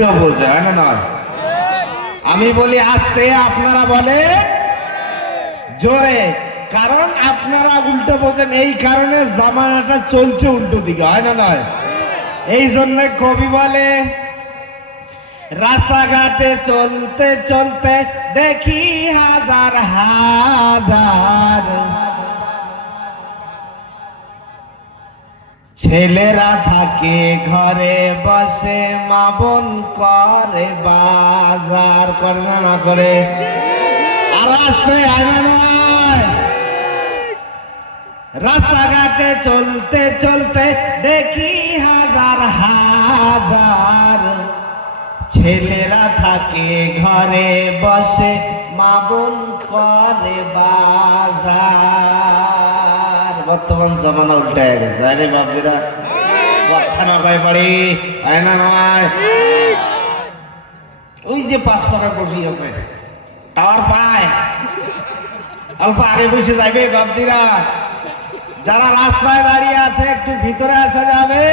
উল্টো বোঝে, হয় না নয়? আমি বলি আস্তে, আপনারা বলে জোরে, কারণ আপনারা উল্টো বোঝেন। এই কারণে জামানাটা চলছে উল্টো দিকে, হয় না নয়? এই জন্য কবি বলে রাস্তাঘাটে চলতে চলতে দেখি হাজার হাজার ছেলেরা থাকে ঘরে বসে, মা বোন করে বাজার, করে না না করে? আর রাস্তায় আনা নয়, রাস্তাঘাটে চলতে চলতে দেখি হাজার হাজার ছেলেরা থাকে ঘরে বসে, মা বোন করে বাজার। বর্তমান জামানা উল্টে গেছে, আরে বাবজিরা কথা না পাই পারি, হয় না নয়? ওই যে পাঁচ পাকা বসি আছে, টাওয়ার পায়, অল্প আগে বসে যাবে বাবজিরা। যারা রাস্তায় দাঁড়িয়ে আছে একটু ভিতরে আসা যাবে?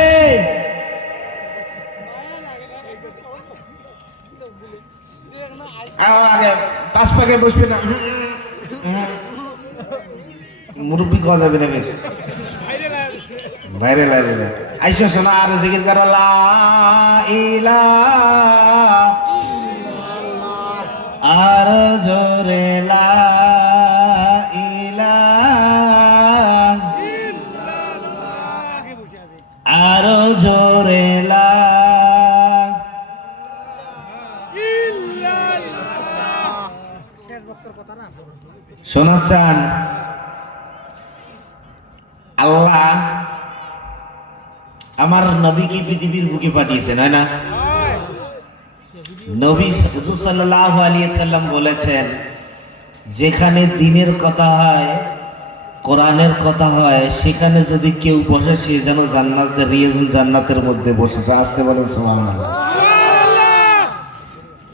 আগে পাঁচ পাকে বসবে না, মুরব্বী খাওয়া যাবে না, বাইরে বাইরে আইসো শোনা, আর জিকির করো লা ইলাহা, আর জোরে লা ইলাহা, আর জোরে লা শোনা চান? আল্লাহ আমার নবীকে পৃথিবীর বুকে পাঠিয়েছেন, হয় না? নবী হুজুর সাল্লাল্লাহু আলাইহি সাল্লাম বলেছেন, যেখানে দ্বীনের কথা হয়, কোরআনের কথা হয়, সেখানে যদি কেউ বসে সে যেন জান্নাতের, রিয়াজুল জান্নাতের মধ্যে বসেছে। আসতে বলেন সুবহানাল্লাহ।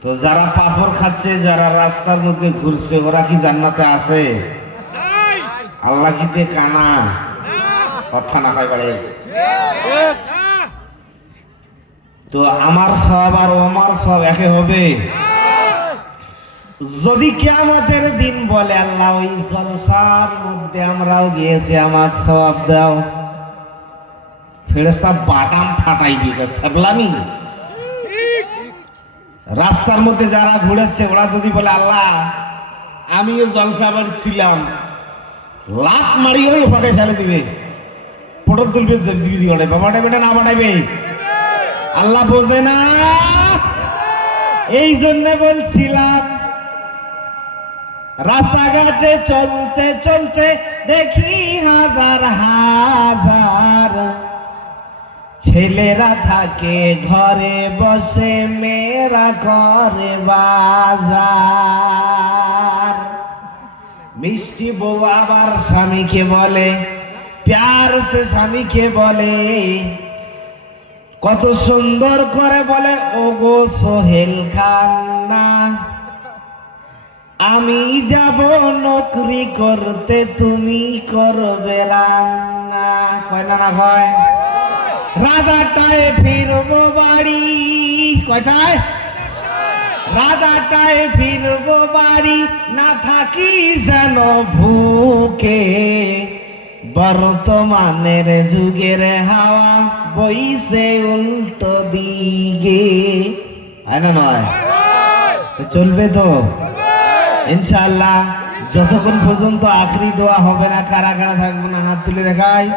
তো যারা পাপড় খাচ্ছে, যারা রাস্তার মধ্যে ঘুরছে, ওরা কি জান্নাতে আছে? আল্লাহ কি তে কানা? কথা না হয় বাড়ে। তো আমার সব আর ওমার সব একে হবে? যদি কিয়ামতের দিন বলে আল্লাহ ওই জলসার মধ্যে আমরাও গিয়েছি, আমার সওয়াব দাও, ফেরেশতা বাটাম ফাটাইবি, ছাগলামি। রাস্তার মধ্যে যারা ঘুরেছে ওরা যদি বলে আল্লাহ আমিও জলসাবার ছিলাম, লাত মারিয়ে ওই ওপাকে ফেলে দিবে, পটল তুলবে, বাবাটাইবে না বাটাইবে? আল্লাহ বোঝে না? এই জন্য বলছিলাম রাস্তাঘাটে চলতে চলতে দেখি হাজার হাজার ছেলেরা থাকে ঘরে বসে, মেয়েরা করে বাজার। মিষ্টি বউ আবার স্বামীকে বলে, প্যার সে স্বামীকে বলে, কত সুন্দর করে বলে, ওগো সোহেল খান্না, আমি যাব নকরি করতে, তুমি করবে রান্না। কয় না না হয়? রাধাটায় ফিরবো বাড়ি, কয়টায়? রাধাটায় ফিরবো বাড়ি, না থাকি যেন ভুকে, বর্তমানের যুগের হাওয়া বইছে উল্টো দিকে, হয় না নয়? তো চলবে তো ইনশাআল্লাহ। যতক্ষণ পর্যন্ত আখরি দোয়া হবে না, কারা কারা থাকবো না হাত তুলে দেখাই।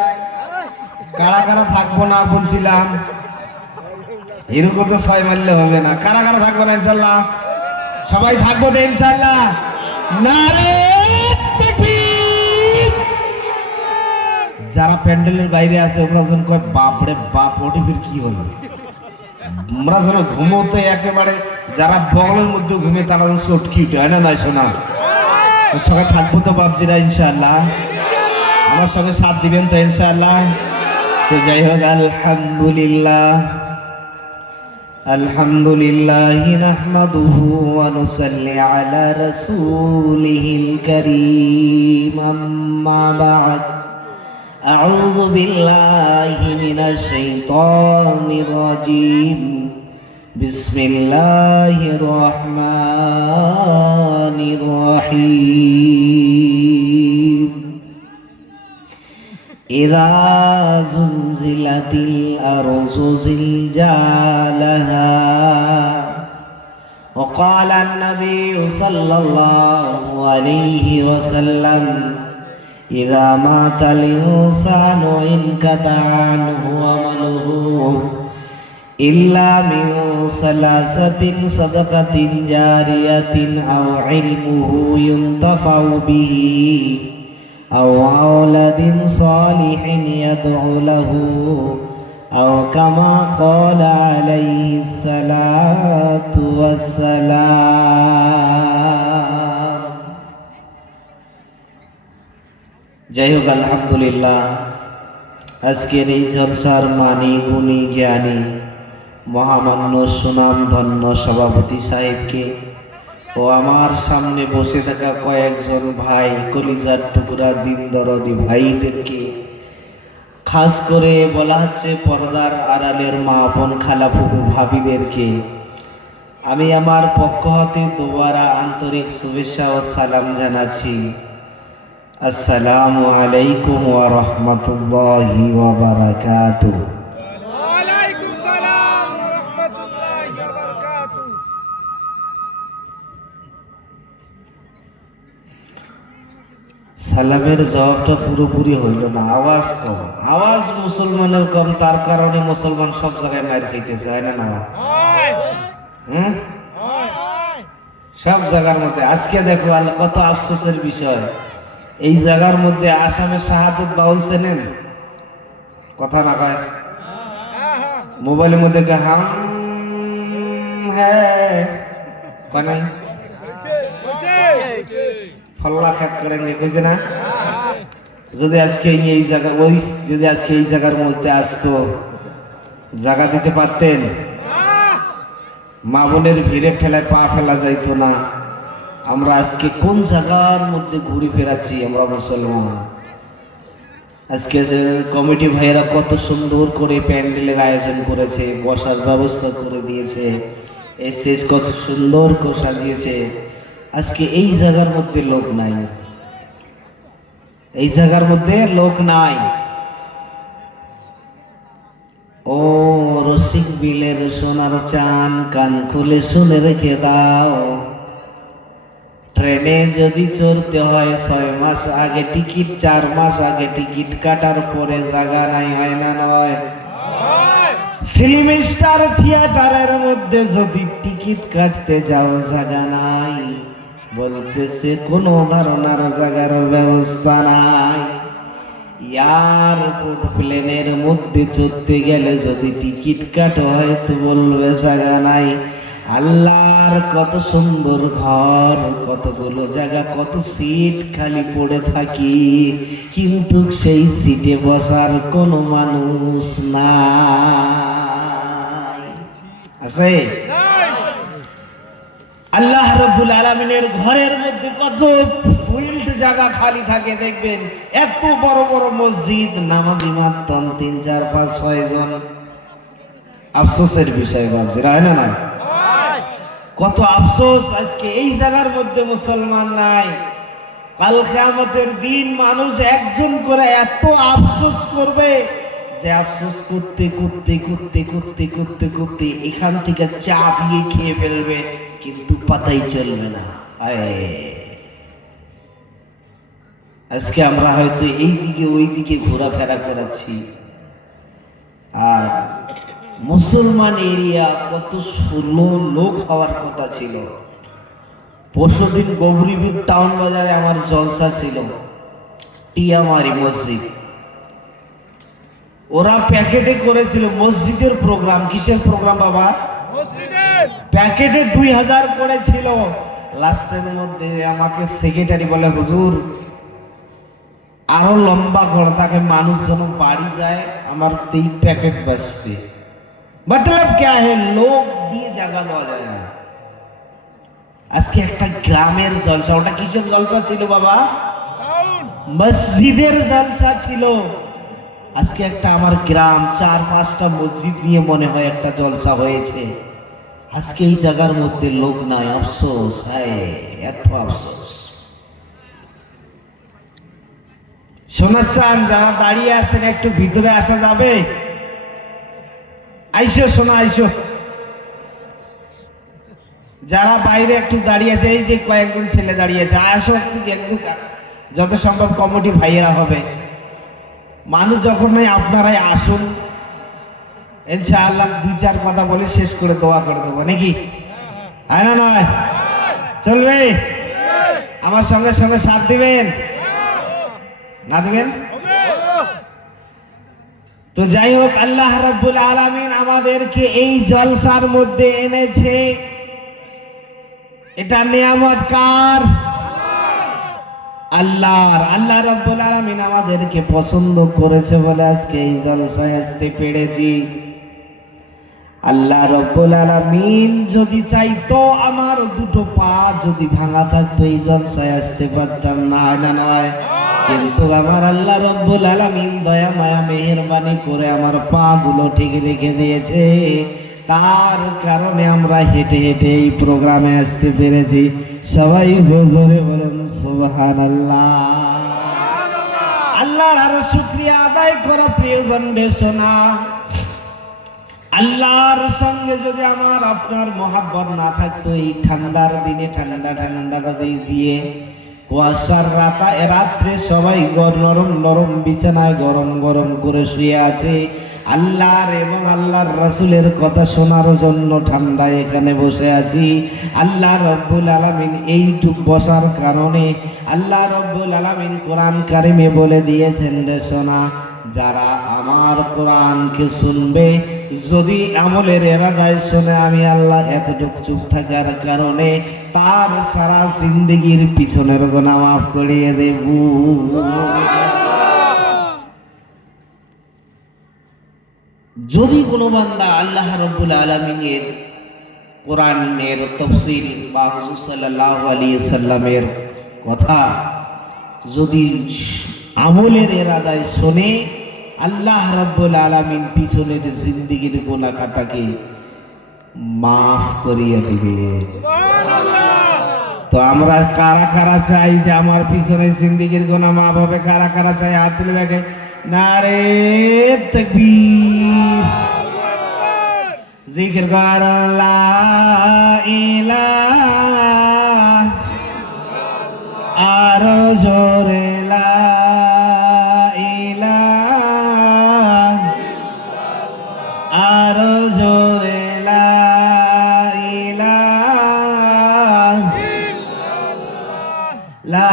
কারা কারা থাকবো না বলছিলাম, এরকম তো ছয় মারলে হবে না। কারা কারা থাকবো না ইনশাআল্লাহ? সবাই থাকবো তো ইনশাআল্লাহ? নারে তাকবীর। যারা প্যান্ডেলের বাইরে আছে ওরা যেন কয় বাপরে বাপ, ওটি ফির কি হলো? আমরা যেন ঘুমোতে একেবারে, যারা বগলের মধ্যে ঘুমে তারা যেন চটকি উঠে, হয় না নয়? শোনা সবাই থাকবো তো বাপজিরা ইনশাআল্লাহ? আমার সঙ্গে সাথ দিবেন তো ইনশাআল্লাহ? তো যাই হোক, আলহামদুলিল্লাহ, আলহামদুলিল্লাহ নাহমাদুহু ওয়া নুসাল্লি আলা রাসূলিহিল কারীম, আম্মা বা'দ। আউযু বিল্লাহি মিনাশ শাইতানির রাজীম। বিসমিল্লাহির রহমানির রহিম। ইযা যুলজিলাতিল আরযু জিলজালাহা। وقال النبي صلى الله عليه وسلم إذا مات الإنسان انقطع عنه عمله إلا من ثلاثة صدقة جارية أو علمه ينتفع به أو أولد صالح يدعو له أو كما قال عليه الصلاة والسلام। যাই হোক, আলহামদুলিল্লাহ, আজকের এই জলসার মানি গুণী জ্ঞানী মহামান্য সুনাম ধন্য সভাপতি সাহেবকে ও আমার সামনে বসে থাকা কয়েকজন ভাই, কলিজার টুকরা দিন দরদি ভাইদেরকে, খাস করে বলা হচ্ছে পর্দার আড়ালের মা বোন খালা ফুফু ভাবিদেরকে আমি আমার পক্ষ হতে দুবারা আন্তরিক শুভেচ্ছা ও সালাম জানাচ্ছি। আসসালামু আলাইকুম ওয়া রাহমাতুল্লাহি ওয়া বারাকাতুহু। ওয়া আলাইকুম সালাম ওয়া রাহমাতুল্লাহি ওয়া বারাকাতুহু। সালামের জবাবটা পুরোপুরি হইল না, আওয়াজ কম। আওয়াজ মুসলমানের কম, তার কারণে মুসলমান সব জায়গায় মার খাইতেছে, হয় না? সব জায়গার মধ্যে আজকে দেখো কত আফসোসের বিষয়, এই জায়গার মধ্যে আসামের শাহাদত বাউল চেনেন? কথা না কয় মোবাইলের মধ্যে হাম হ্যাঁ কয় ফল্লা খেত করেন কইছে না? যদি আজকে এই জায়গা যদি আজকে এই জায়গার মধ্যে আসতো, জায়গা দিতে পারতেন, মা বোনের ভিড়ের ঠেলায় পা ফেলা যাইতো না। আমরা আজকে কোন জায়গার মধ্যে ঘুরে ফেরাচ্ছি আমরা মুসলমান। আজকে যে কমিটি ভাইয়েরা কত সুন্দর করে প্যান্ডেলের আয়োজন করেছে, বসার ব্যবস্থা করে দিয়েছে, স্টেজ কত সুন্দর করে সাজিয়েছে। আজকে এই জায়গার মধ্যে লোক নাই, এই জায়গার মধ্যে লোক নাই। ও রসিক বিলের সোনার চান, কান খুলে শুনে রেখে দাও, ট্রেনে যদি চড়তে হয় 6 মাস আগে টিকিট, 4 মাস আগে টিকিট কাটার পরে জায়গা নাই, হয় না নয়? ফিল্ম স্টার থিয়েটারের মধ্যে যদি টিকিট কাটতে যাও জায়গা নাই, বলতেছে কোনো ধারণার জায়গার ব্যবস্থা নাই। এয়ারপোর্ট প্লেনের মধ্যে চড়তে গেলে যদি টিকিট কাটা হয় তো বলবে জায়গা নাই। আল্লাহর কত সুন্দর ঘর, কতগুলো জায়গা, কত সিট খালি পড়ে থাকি, কিন্তু সেই সিটে বসার কোনো মানুষ নাই, আছে? আল্লাহ রাব্বুল আলামিনের ঘরের মধ্যে কত ফিল্ড জায়গা খালি থাকে দেখবেন, এত বড় বড় মসজিদ, নামাজি মাত্র 3, 4, 5, 6 জন। আফসোসের বিষয় ভাবছি, হয় না? না, কত আফসোস, আজকে এই জায়গার মধ্যে মুসলমান নাই। কাল কিয়ামতের দিন মানুষ একজন করে এত আফসোস করবে যে আফসোস করতে করতে করতে করতে করতে করতে এখান থেকে চাপিয়ে খেয়ে ফেলবে, কিন্তু পাতাই চলবে না। আজকে আমরা হয়তো এই দিকে ওই দিকে ঘোরাফেরা করাচ্ছি, আর মুসলমান এরিয়া কত 16 লোক হওয়ার কথা ছিল। পরশুদিন গৌরীবীর টাউন বাজারে আমার জলসা ছিল, টিয়ামারি মসজিদ। ওরা প্যাকেটে করেছিল মসজিদের প্রোগ্রাম। কিসের প্রোগ্রাম বাবা? মসজিদের প্যাকেটে 2000 করেছিল। লাস্টের মধ্যে আমাকে সেক্রেটারি বলে, হুজুর আরো লম্বা করে তাকে মানুষ যেন বাড়ি যায়, আমার 3 প্যাকেট বাঁচবে। मतलब क्या है, লোক দিয়ে জায়গা দেওয়া যায় না। আজকে একটা গ্রামের জলসা, ওটা কিসের জলসা ছিল বাবা? মসজিদের জলসা ছিল। আজকে একটা আমার গ্রাম 4-5টা মসজিদ নিয়ে মনে হয় একটা জলসা হয়েছে। আজকে এই জায়গার মধ্যে লোক নাই, আফসোস, হায় এত আফসোস। শোনার চান যারা দাঁড়িয়ে আছেন একটু ভিতরে আসা যাবে? আইসো শোনা, আইসো। যারা বাইরে একটু দাঁড়িয়ে আছে, এই যে কয়েকজন ছেলে দাঁড়িয়ে আছে, আসো একটু, যত সম্ভব কমিটি ভাইয়েরা হবে। মানুষ যখন নাই আপনারাই আসুন, ইনশাআল্লাহ দুই চার কথা বলে শেষ করে দোয়া করে দেবো নাকি? হ্যাঁ না নয়? চলবে? আমার সঙ্গে সঙ্গে সাথ দিবেন না দিবেন? তো যাই হোক, আল্লাহ রাব্বুল আলামিন আমাদেরকে এই জলসার মধ্যে এনেছে, এটা নিয়ামত কার? আল্লাহর। আল্লাহ রাব্বুল আলামিন আমাদেরকে পছন্দ করেছে বলে আজকে এই জলসায় আসতে পেরেছি। আল্লাহ রাব্বুল আলামিন যদি চাইতো আমার দুটো পা যদি ভাঙা থাকতো এই জলসায় আসতে পারতাম না, না নয়? কিন্তু আমার আল্লাহ রাব্বুল আলামিন দয়া মায়া মেহেরবানি করে আমার পা গুলো ঠিক রেখে দিয়েছে, তার কারণে আমরা হেঁটে হেঁটে এই প্রোগ্রামে আসতে পেরেছি। সবাই জোরে বলেন সুবহানাল্লাহ। আল্লাহর আরো শুকরিয়া আদায় করা প্রয়োজন রে সোনা। আল্লাহর সঙ্গে যদি আমার আপনার মহাব্বত না থাকতো, এই ঠান্ডার দিনে ঠান্ডা ঠান্ডা দিয়ে কুয়াশার রাত্রে সবাই নরম নরম বিছানায় গরম গরম করে শুয়ে আছে, আল্লাহর এবং আল্লাহর রাসূলের কথা শোনার জন্য ঠান্ডায় এখানে বসে আছি। আল্লাহ রাব্বুল আলামিন এইটুক বসার কারণে আল্লাহ রাব্বুল আলামিন কোরআন কারিমে বলে দিয়েছেন রে সোনা, যারা আমার কোরআনকে শুনবে, যদি আমলের এরাদায় শুনে, আমি আল্লাহ এতটুকু চুপ থাকার কারণে তার সারা জিন্দেগির পিছনের গুনাহ মাফ করিয়ে দেব। যদি কোনো বান্দা আল্লাহ রাব্বুল আলামিনের কোরআনের তাফসীর বা হুজুর সাল্লাল্লাহু আলাইহি সাল্লামের কথা যদি আমলের ইরাদায় শুনে, আল্লাহ রাব্বুল আলামিন পিছনের জিন্দেগির গুনাহ খাতাকে মাফ করিয়ে দিবে। তো আমরা কারা কারা চাই যে আমার পিছনের জিন্দেগির গুনাহ মাফ হবে? কারা কারা চাই হাত তুলে দেখে। নারে তাকবীর, জিকির কর লা ইলাহা, আরো জোরে লা ইলাহা, আরো জোরে লা ইলাহা, লা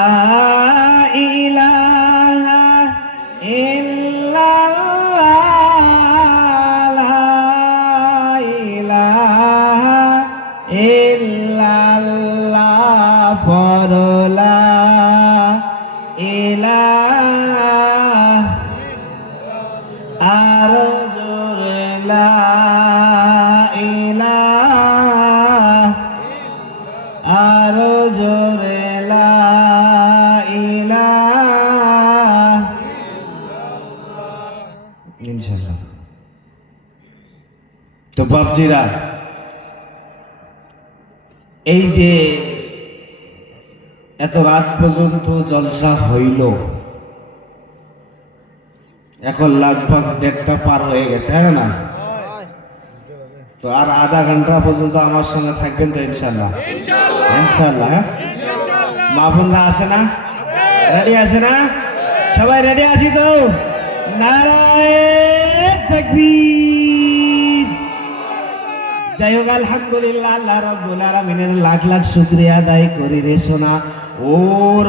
ইলাহা ইল্লাল্লাহ, লা ইলাহা ইল্লাল্লাহ, পরলা ইলাহা, আরো জোরে লা ইলাহা, আরো জোরে লা ইলাহা, ইনশাআল্লাহ। তো বাপজিরা, এই যে এত রাত পর্যন্ত জলসা হইল, এখন লাগভগ 1:30 পার হয়ে গেছে, হ্যাঁ না? তো আর আধা ঘন্টা পর্যন্ত আমার সঙ্গে থাকবেন তো ইনশাআল্লাহ? ইনশাআল্লাহ। হ্যাঁ, মা বোনরা আছে না? রেডি আছে না? সবাই রেডি আছি তো? নারায়ে তাকবীর। যাই হোক, আলহামদুলিল্লাহ, আল্লাহ রাব্বুল আলামিনের লাখ লাখ শুকরিয়া আদায় করি রে সোনা। ও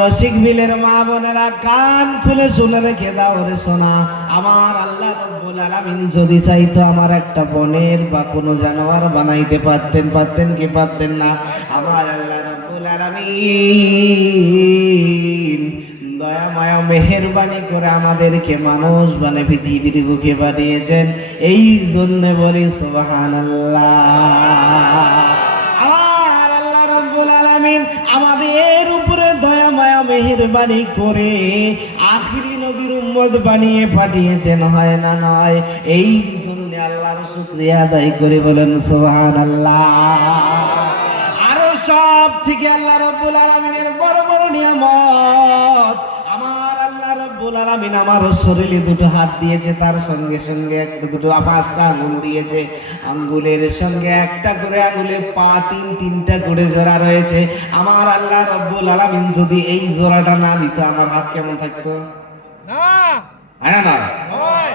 রসিক বিলের মা বোনেরা, কান খুলে শুনে রেখে দাও রে সোনা। আমার আল্লাহ রাব্বুল আলামিন যদি চাইতো আমার একটা বনের বা কোনো জানোয়ার বানাইতে পারতেন, পারতেন কি পারতেন না? আমার আল্লাহ রাব্বুল আলামিন দয়া মায়া মেহেরবানি করে আমাদেরকে মানুষ বানিয়ে পৃথিবীর বুকে পাঠিয়েছেন। এই জন্য বলি সুবহানাল্লাহ। আমার আল্লাহ রাব্বুল আলামিন আমাদের উপরে দয়া মায়া মেহেরবানি করে আখিরি নবীর উম্মত বানিয়ে পাঠিয়েছেন, হয় না নয়? এই জন্য আল্লাহর শুকরিয়া আদায় করে বলেন সুবহানাল্লাহ। থেকে আল্লাহ রাব্বুল আলামিনের বড় বড় নিয়ামত। আমার আল্লাহ রাব্বুল আলামিন আমার শরীরে দুটো হাত দিয়েছে, তার সঙ্গে সঙ্গে একটা দুটো পাঁচটা আঙ্গুল দিয়েছে। আঙ্গুলের সঙ্গে একটা করে আঙ্গুলে পা তিনটা করে জোড়া রয়েছে। আমার আল্লাহ রাব্বুল আলামিন যদি এই জোড়াটা না দিত আমার হাত কেমন থাকতো? না হ্যাঁ না? নয়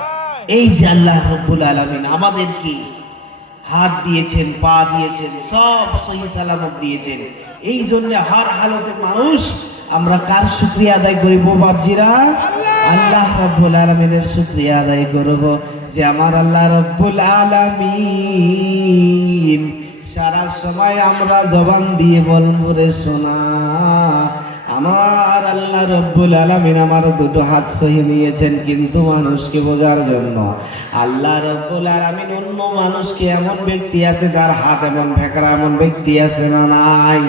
এই যে আল্লাহ রাব্বুল আলামিন আমাদেরকে হাত দিয়েছেন, পা দিয়েছেন, সব সহি সালামত দিয়েছেন। এই জন্য হর হালতে মানুষ আমরা কার শুকরিয়া আদায় করিব বাপজিরা? আল্লাহ রাব্বুল আলামিনের শুকরিয়া আদায় করব যে আমার আল্লাহ রাব্বুল আলামিন সারা সময় আমরা জবান দিয়ে বলবো রে সোনা আমার আল্লাহ রাব্বুল আলামিন আমার দুটো হাত সহি নিয়েছেন, কিন্তু মানুষকে বোঝার জন্য। আল্লাহ রাব্বুল আলামিন অন্য মানুষকে, এমন ব্যক্তি আছে যার হাত এমন ভেকরা, এমন ব্যক্তি আছে না নাই?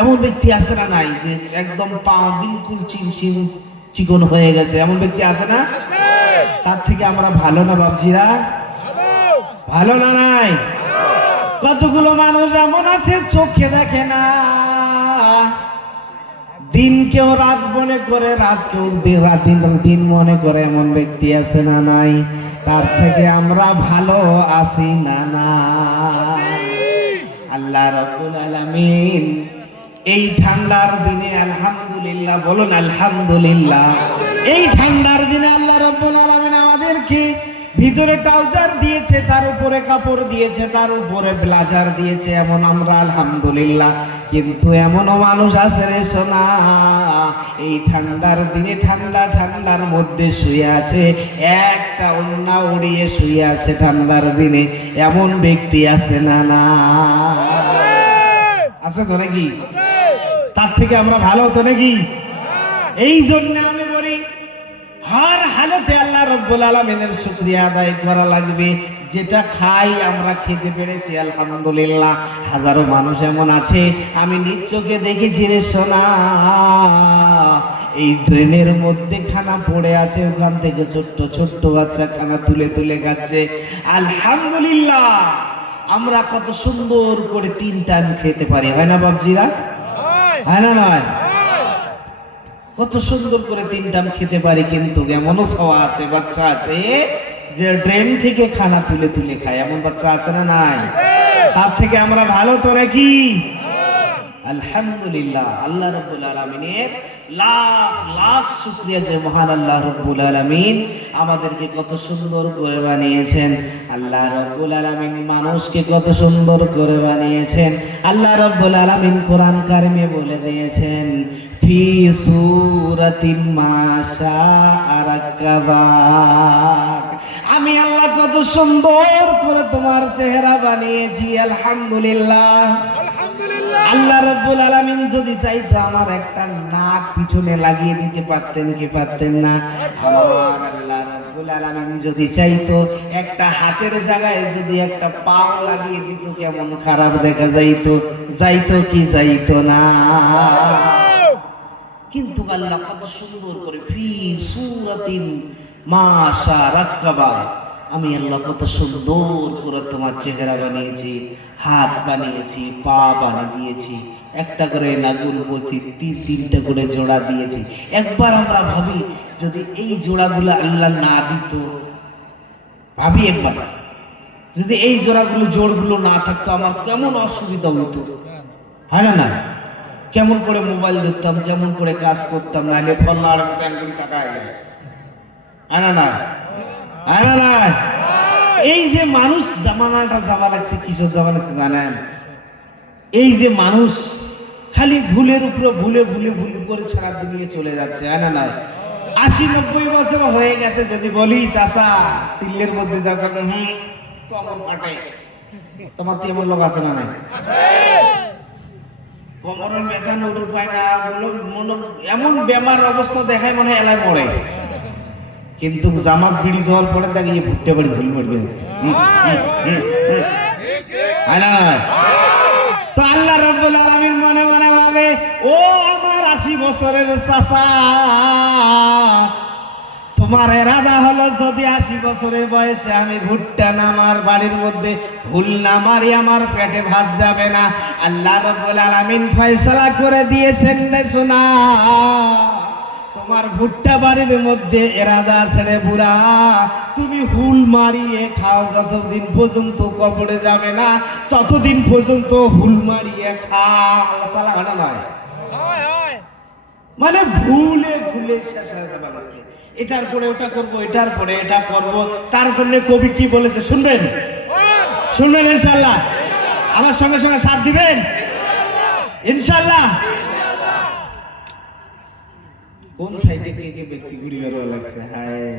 এমন ব্যক্তি আছে না নাই যে একদম পা বিলকুল চিনচিন চিকন হয়ে গেছে? এমন ব্যক্তি আছে না? তার থেকে আমরা ভালো না বাপজিরা? ভালো না নাই? কতগুলো মানুষ এমন আছে চোখে দেখে না, দিনকেও রাত মনে করে, রাতকেও দিন মনে করে, এমন ব্যক্তি আছে না নাই? তার থেকে আমরা ভালো আছি না না? আল্লাহ রাব্বুল আলামিন এই ঠান্ডার দিনে আলহামদুলিল্লাহ বলুন, আলহামদুলিল্লাহ। এই ঠান্ডার দিনে আল্লাহ রাব্বুল আলামিন আমাদেরকে ভিতরে ট্রাউজার দিয়েছে, তার উপরে কাপড় দিয়েছে, তার উপরে ব্লাজার দিয়েছে, এমন আমরা আলহামদুলিল্লাহ। কিন্তু এমনও মানুষ আছে রে সোনা, এই ঠান্ডার দিনে ঠান্ডার মধ্যে শুয়ে আছে, একটা ওড়না উড়িয়ে শুয়ে আছে ঠান্ডার দিনে। এমন ব্যক্তি আছে না না? আছে তো নাকি? তার থেকে আমরা ভালো তো নাকি? এই জন্য আমি বলি হর হালতে আল্লাহ রাব্বুল আলামিনের শুকরিয়া আদায় করা লাগবে। যেটা খাই আমরা খেতে পেরেছি আলহামদুলিল্লাহ। হাজারো মানুষ এমন আছে আমি নিজ চোখে দেখেছি রে সোনা, এই ড্রেনের মধ্যে খানা পড়ে আছে, ওখান থেকে ছোট্ট বাচ্চা খানা তুলে খাচ্ছে। আলহামদুলিল্লাহ আমরা কত সুন্দর করে 3 টাইম খেতে পারি, হয় না বাপজিরা? হয় না নয়? কত সুন্দর করে 3 টাইম খেতে পারি, কিন্তু এমনও ছাওয়া আছে, বাচ্চা আছে যে ড্রেন থেকে খানা তুলে খায়, এমন বাচ্চা আছে না নাই? তার থেকে আমরা ভালো তো নাকি? আলহামদুলিল্লাহ। আল্লাহ রাব্বুল আলামিনের লাখ শুকরিয়া যে মহান আল্লাহ রাব্বুল আলামিন আমাদেরকে কত সুন্দর করে বানিয়েছেন। আল্লাহ রাব্বুল আলামিন মানুষকে কত সুন্দর করে বানিয়েছেন। আল্লাহ রাব্বুল আলামিন কোরআন কারিমে বলে দিয়েছেন ফি সূরাতিম মাশাআ রাক্কাবাক, আমি আল্লাহ কত সুন্দর করে তোমার চেহারা বানিয়েছি। আলহামদুলিল্লাহ। আল্লাহ রাব্বুল আলামিন যদি চাইতো আমার একটা নাক পিছনে লাগিয়ে দিতে পারতেন কি পারতেন না? আমার আল্লাহ রাব্বুল আলামিন যদি চাইতো একটা হাতের জায়গায় যদি একটা পাও লাগিয়ে দিত, কেমন খারাপ দেখা যাইতো কি যাইতো না? কিন্তু আল্লাহ কত সুন্দর করে ফি সূরাতিন মাশা রাক্কাবা, আমি আল্লাহ কত সুন্দর করে তোমার চেহারা বানিয়েছি, হাত বানিয়েছি, পা বানিয়ে দিয়েছি, একটা করে নাগুল বলছি, 3টা করে জোড়া দিয়েছি। একবার আমরা ভাবি যদি এই জোড়াগুলো আল্লাহ না দিত, ভাবি একবার যদি এই জোড়গুলো না থাকতো আমার কেমন অসুবিধা হতো, হয় না না? কেমন করে মোবাইল ধরতাম, কেমন করে কাজ করতাম, নাহলে ফল আর আঙ্গুলি তাকায় যায়, হয় না না? হয় না না? এই যে মানুষ জামানাটা যাওয়া লাগছে, কিসের যাওয়া লাগছে জানেন? এই যে মানুষ খালি ভুলের উপরে ভুলে করে সারা দুনিয়া চলে যাচ্ছে, হয় না না? 80-90 বছর হয়ে গেছে যদি বলি চাচা সিলের মধ্যে যাও, কমর ফাটে, তোমার তো এমন লোক আছে না? নাই? কোমরের ব্যথা নড়ুর পায় না, এমন বেমার অবস্থা দেখায় মনে হয় এলাকায় পড়ে, কিন্তু জামাত বিড়ি যাওয়ার পরে তাকে ভুট্টে বাড়ি ধরি পড়বে। তো আল্লাহ রাব্বুল আলামিন মনে মনে ভাবে, ও আমার 80 বছরের চাচা, তোমার এরাদা হলো যদি 80 বছরের বয়সে আমি ভুট্টা নামার বাড়ির মধ্যে ভুল না মারি আমার পেটে ভাত যাবে না। আল্লাহ রাব্বুল আলামিন ফয়সালা করে দিয়েছেন রে সোনা, তোমার ভুট্টা বাড়ির মধ্যে এরাদা ছেড়ে বুড়া তুমি হুল মারিয়ে খাও, যতদিন পর্যন্ত কবরে যাবে না ততদিন পর্যন্ত হুল মারিয়ে খাও। আল্লাহ তাআলা হয় না নয়? হয় হয় মানে ভুলে ভুলে শেষ হয়ে যাবে বলেছে। এটার পরে ওটা করব, এটার পরে এটা করব। তার জন্য কবি কি বলেছে শুনবেন? শুনবেন ইনশাআল্লাহ? আমার সঙ্গে সঙ্গে সাথ দিবেন ইনশাআল্লাহ? কোন সাইডে কে কে ব্যক্তি ঘুরি বেরো লাগছে? হায়,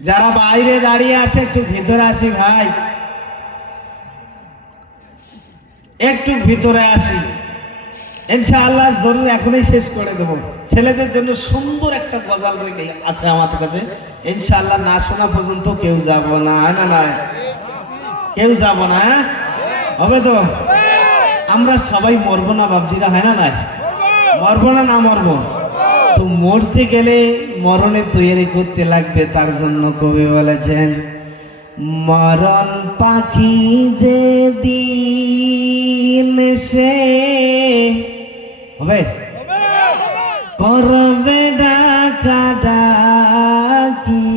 যারা বাইরে দাঁড়িয়ে আছে একটু ভিতরে আসি ভাই, একটু ভিতরে আসি ইনশাআল্লাহ। জরুর এখনই শেষ করে দেবো। ছেলেদের জন্য সুন্দর একটা গজাল আছে আমার কাছে, ইনশাআল্লাহ না শোনা পর্যন্ত কেউ যাব না, না না কেউ যাব না, হবে তো? আমরা সবাই মরবো না বাবজিরা, হয় না না? মরবো না, না মরবো? তো মরতে গেলে মরণে তৈরি করতে লাগবে, তার জন্য কবি বলেছেন মরণ পাখি যে দিন সে হবে করবে ডাকা ডাকি,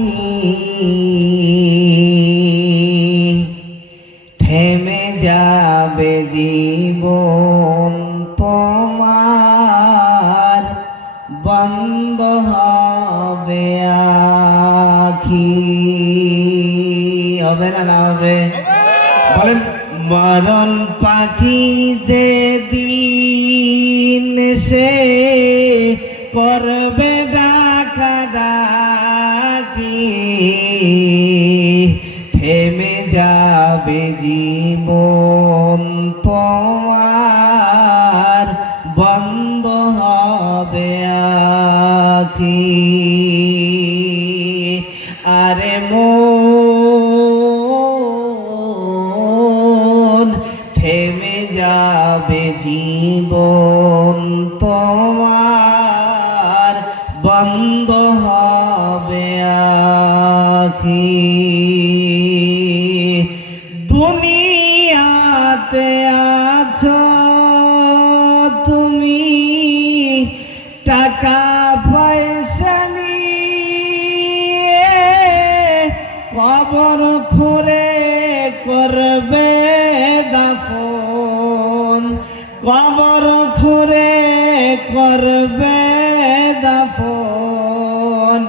থেমে যাবে জীবন তোমার, বন্ধ হবে আখি। হবে না, না হবে? বলেন মরণ পাখি যে দিন সে করবে ডাকা ডাকি, থেমে যাবে জীবন তোমার, বন্ধ হবে আখি। আরে মন থেমে যাবে জীবন তোমার, বন্ধ হবে আখি। দুনিয়াতে আছো তুমি টাকা পয়সা নিয়ে, কবর খুঁড়ে করবে দাফন, কবর খুঁড়ে করবে দাফন,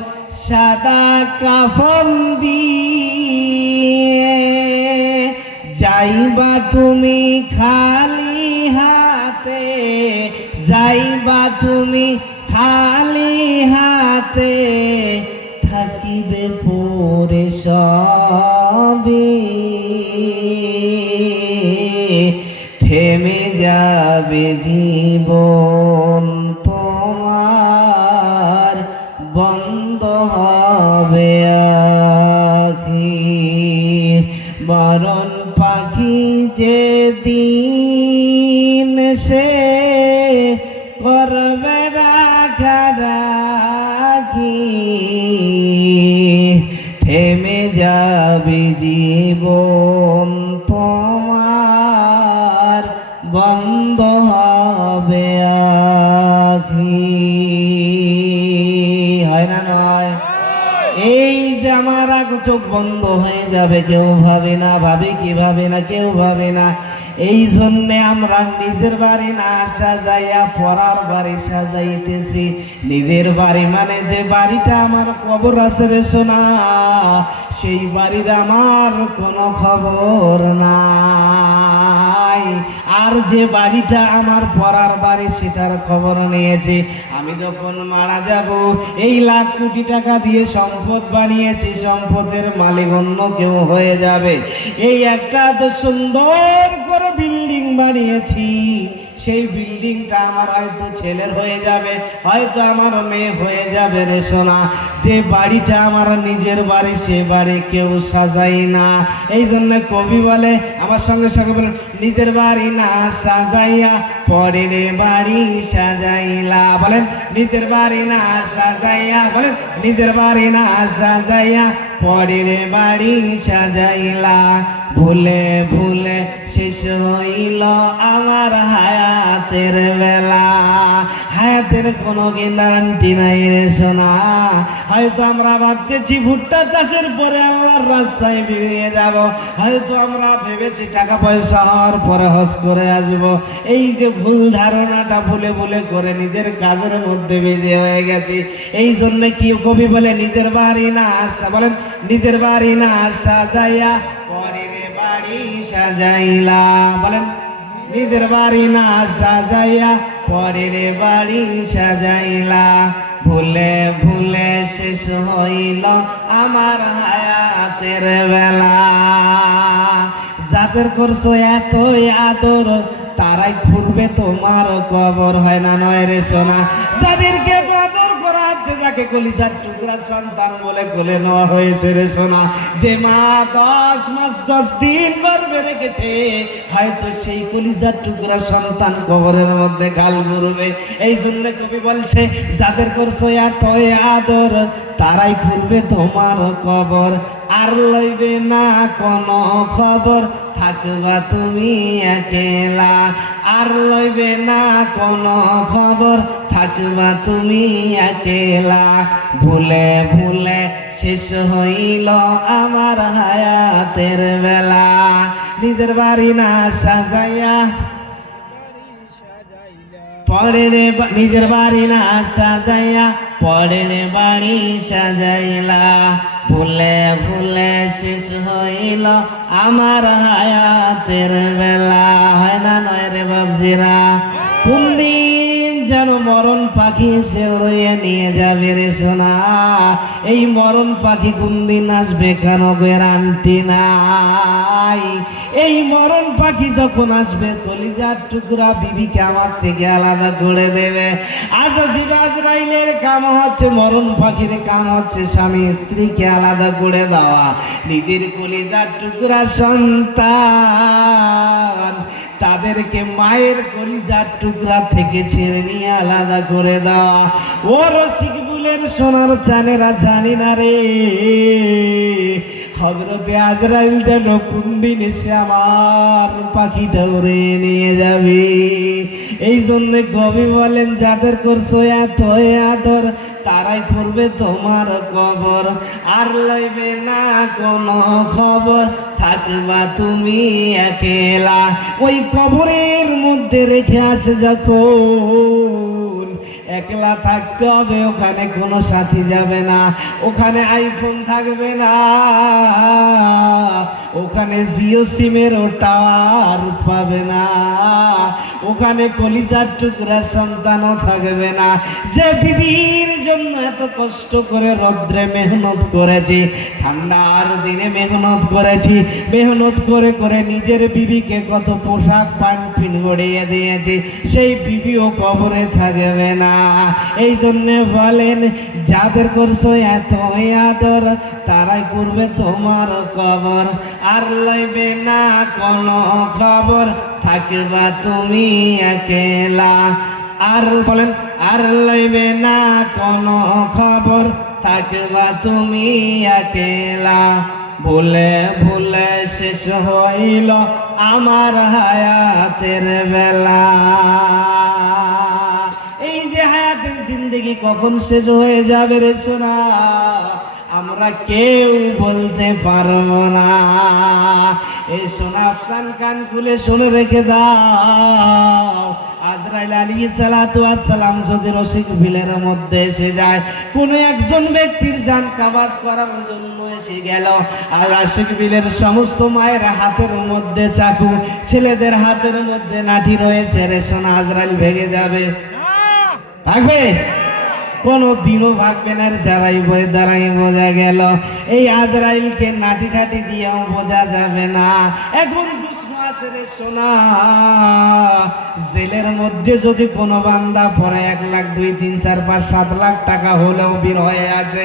সাদা কাফন দিয়ে যাইবা তুমি খালি হাতে, যাইবা তুমি খালি হাতে, থাকিবে পরে সবই, থেমে যাবে জীবন তোমার, বন্ধ হবে আখি। মরণ পাখি যে দিন সে করবে রাখা রাখি, থেমে যাবে জীবন তোমার, বন্ধ হবে আখি। হয় না নয়? এই যে আমার চোখ বন্ধ হয়ে যাবে কেউ ভাবে না, ভাবে কি ভাবে না, কেউ ভাবে না। এই জন্যে আমরা নিজের বাড়ি না সাজাইয়া পরার বাড়ি সাজাইতেছি। নিজের বাড়ি মানে যে বাড়িটা আমার কবর আছে রে সোনা, সেই বাড়ির আমার কোনো খবর নাই। আর যে বাড়িটা আমার পরার বাড়ি সেটার খবর নিয়েছে। আমি যখন মারা যাব এই লাখ কোটি টাকা দিয়ে সম্পদ বানিয়েছি, সম্পদের মালিক অন্য কেউ হয়ে যাবে। এই একটা তো সুন্দর করে বিল্ডিং বানিয়েছি, সেই বিল্ডিংটা আমার হয়তো ছেলের হয়ে যাবে, হয়তো আমার মেয়ে হয়ে যাবে রে সোনা। যে বাড়িটা আমার নিজের বাড়ি, সে বাড়ি কেউ সাজাই না। এই জন্য কবি বলে, আমার সঙ্গে সঙ্গে বলেন, নিজের বাড়ি না সাজাইয়া পরের বাড়ি সাজাইলা। বলেন নিজের বাড়ি না সাজাইয়া, বলেন নিজের বাড়ি না সাজাইয়া পরের বাড়ি সাজাইলা। ভুলে ভুলে শেষ হইল আমার হায়াতের বেলা। হায়াতের কোনো গ্যারান্টি নাই রে সোনা। হয়তো আমরা ভাবতেছি ভুট্টা চাষের পরে আল্লাহর রাস্তায় বেরিয়ে যাব, হয়তো আমরা ভেবেছি টাকা পয়সা হওয়ার পরে হজ করে আসবো। এই যে ভুল ধারণাটা ভুলে ভুলে করে নিজের কাজের মধ্যে বেজে হয়ে গেছি। এই জন্য কি কবি বলে, নিজের বাড়ি না আসা, বলেন নিজের বাড়ি না সাজাইয়া পরের বাড়ি সাজাইলা। বলেন নিজের বাড়ি না সাজাইয়া পরের বাড়ি সাজাইলা। ভুলে ভুলে শেষ হইল আমার হায়াতের বেলা। যাদের করছো এতই আদর, তারাই খুঁড়বে তোমার কবর, হয় না নয় রে সোনা? যাদেরকে আদর করা হচ্ছে, যাকে কলিজার টুকরা সন্তান বলে কোলে নেওয়া হয়েছে রে সোনা, যে মা 10 মাস 10 দিন গর্ভে রেখেছে, হয়তো সেই কলিজার টুকরা সন্তান কবরের মধ্যে গাল ঘুরবে। এই জন্য কবি বলছে, যাদের করছো এতই আদর, তারাই খুঁড়বে তোমার কবর। আর লইবে না কোনো খবর, থাকবা তুমি একেলা। আর লইবে না কোনো খবর, থাকবা তুমি একেলা। ভুলে ভুলে শেষ হইল আমার হায়াতের বেলা। নিজের বাড়ি না সাজাইয়া পরের, নিজের বাড়ি না সাজাইয়া পরের বাড়ি সাজাইলা। ভুলে ভুলে শেষ হইল আমার হায়াতের বেলা, হয় না নয় রে বাবজিরা? কোন দিন যেন মরণ পাখি এসে উড়িয়ে নিয়ে যাবে রে সোনা। এই মরণ পাখি কোন দিন আসবে কেন গ্যারান্টি নাই। এই মরণ পাখি যখন আসবে, কলিজার টুকরা বিবিকে আমার থেকে আলাদা করে দেবে। আজরাইলের কাম হচ্ছে, মরণ পাখির কাম হচ্ছে স্বামী স্ত্রীকে আলাদা করে দেওয়া। নিজের কলিজার টুকরা সন্তান, তাদেরকে মায়ের কলিজার টুকরা থেকে ছেড়ে নিয়ে আলাদা করে দেওয়া। ও রসিক বুলের সোনার চানেরা, জানি না রে হযরতে আজরাইল যেন কোন দিন এসে আমার পাখিটা উড়ে নিয়ে যাবে। এই জন্য কবি বলেন, যাদের করছো এত আদর, তারাই করবে তোমার কবর। আর লইবে না কোনো খবর, থাকবা তুমি একেলা। ওই কবরের মধ্যে রেখে আসে যখন, একলা থাকতে হবে। ওখানে কোনো সাথী যাবে না, ওখানে আইফোন থাকবে না, ওখানে জিও সিমের টাওয়ার পাবে না, ওখানে কলিজার টুকরা সন্তানও থাকবে না। যে বিবির জন্য এত কষ্ট করে রৌদ্রে মেহনত করেছি, ঠান্ডার দিনে মেহনত করেছি, মেহনত করে করে নিজের বিবিকে কত পোশাক পানপিন গড়িয়ে দিয়েছি, সেই বিবিও কবরে থাকবে না। এই জন্য বলেন, যাদের করছো এত আদর, তারাই করবে তোমার কবর। আর লইবে না কোনো খবর, থাকবা তুমি একেলা। আর বলেন, আর লইবে না কোনো খবর, থাকবা তুমি একেলা। ভুলে ভুলে শেষ হইল আমার হায়াতের বেলা। এই যে হায়াতের জিন্দেগি কখন শেষ হয়ে যাবে রে সোনা, আমরা কেউ বলতে পারবো না। এই সোনা আফসান কান খুলে শুনে রেখে দাও, আজরাইল আলাইহিস সালাতু ওয়াস সালাম যদি রসিক বিলের মধ্যে এসে যায়, কোনো একজন ব্যক্তির জান কাবাজ করার জন্য এসে গেল, আর রসিক বিলের সমস্ত মায়ের হাতের মধ্যে চাকু, ছেলেদের হাতের মধ্যে লাঠি রয়েছে রে সোনা, আজরাইল ভেগে যাবে? থাকবে? কোনো দিনও ভাববে না। যারাই বই দ্বারাই বোঝা গেল, এই আজরাইলকে নাটি ঠাটি দিয়েও বোঝা যাবে না। এখন আসে রে সোনা, জেলের মধ্যে যদি কোনো বান্দা পরে 1 লাখ 2 3 4 5 7 লাখ টাকা হলেও বের হয়ে আছে,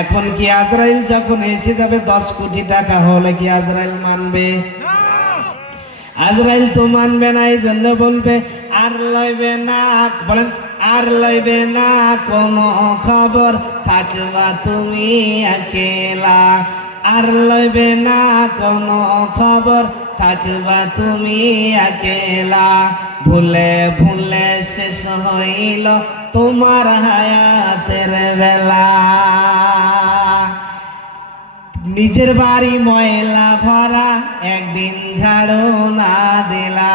এখন কি আজরাইল যখন এসে যাবে 10 কোটি টাকা হলে কি আজরাইল মানবে? আজরাইল তো মানবে না। এই জন্য বলবে আর লইবে না, বলেন আর লইবে না কোনো খবর, থাকবা তুমি একেলা। আর লইবে না কোনো খবর, থাকবা তুমি একেলা। ভুলে ভুলে শেষ হইল তোমার হায়াতের বেলা। নিজের বাড়ি ময়লা ভরা, একদিন ঝাড়ু না দিলা,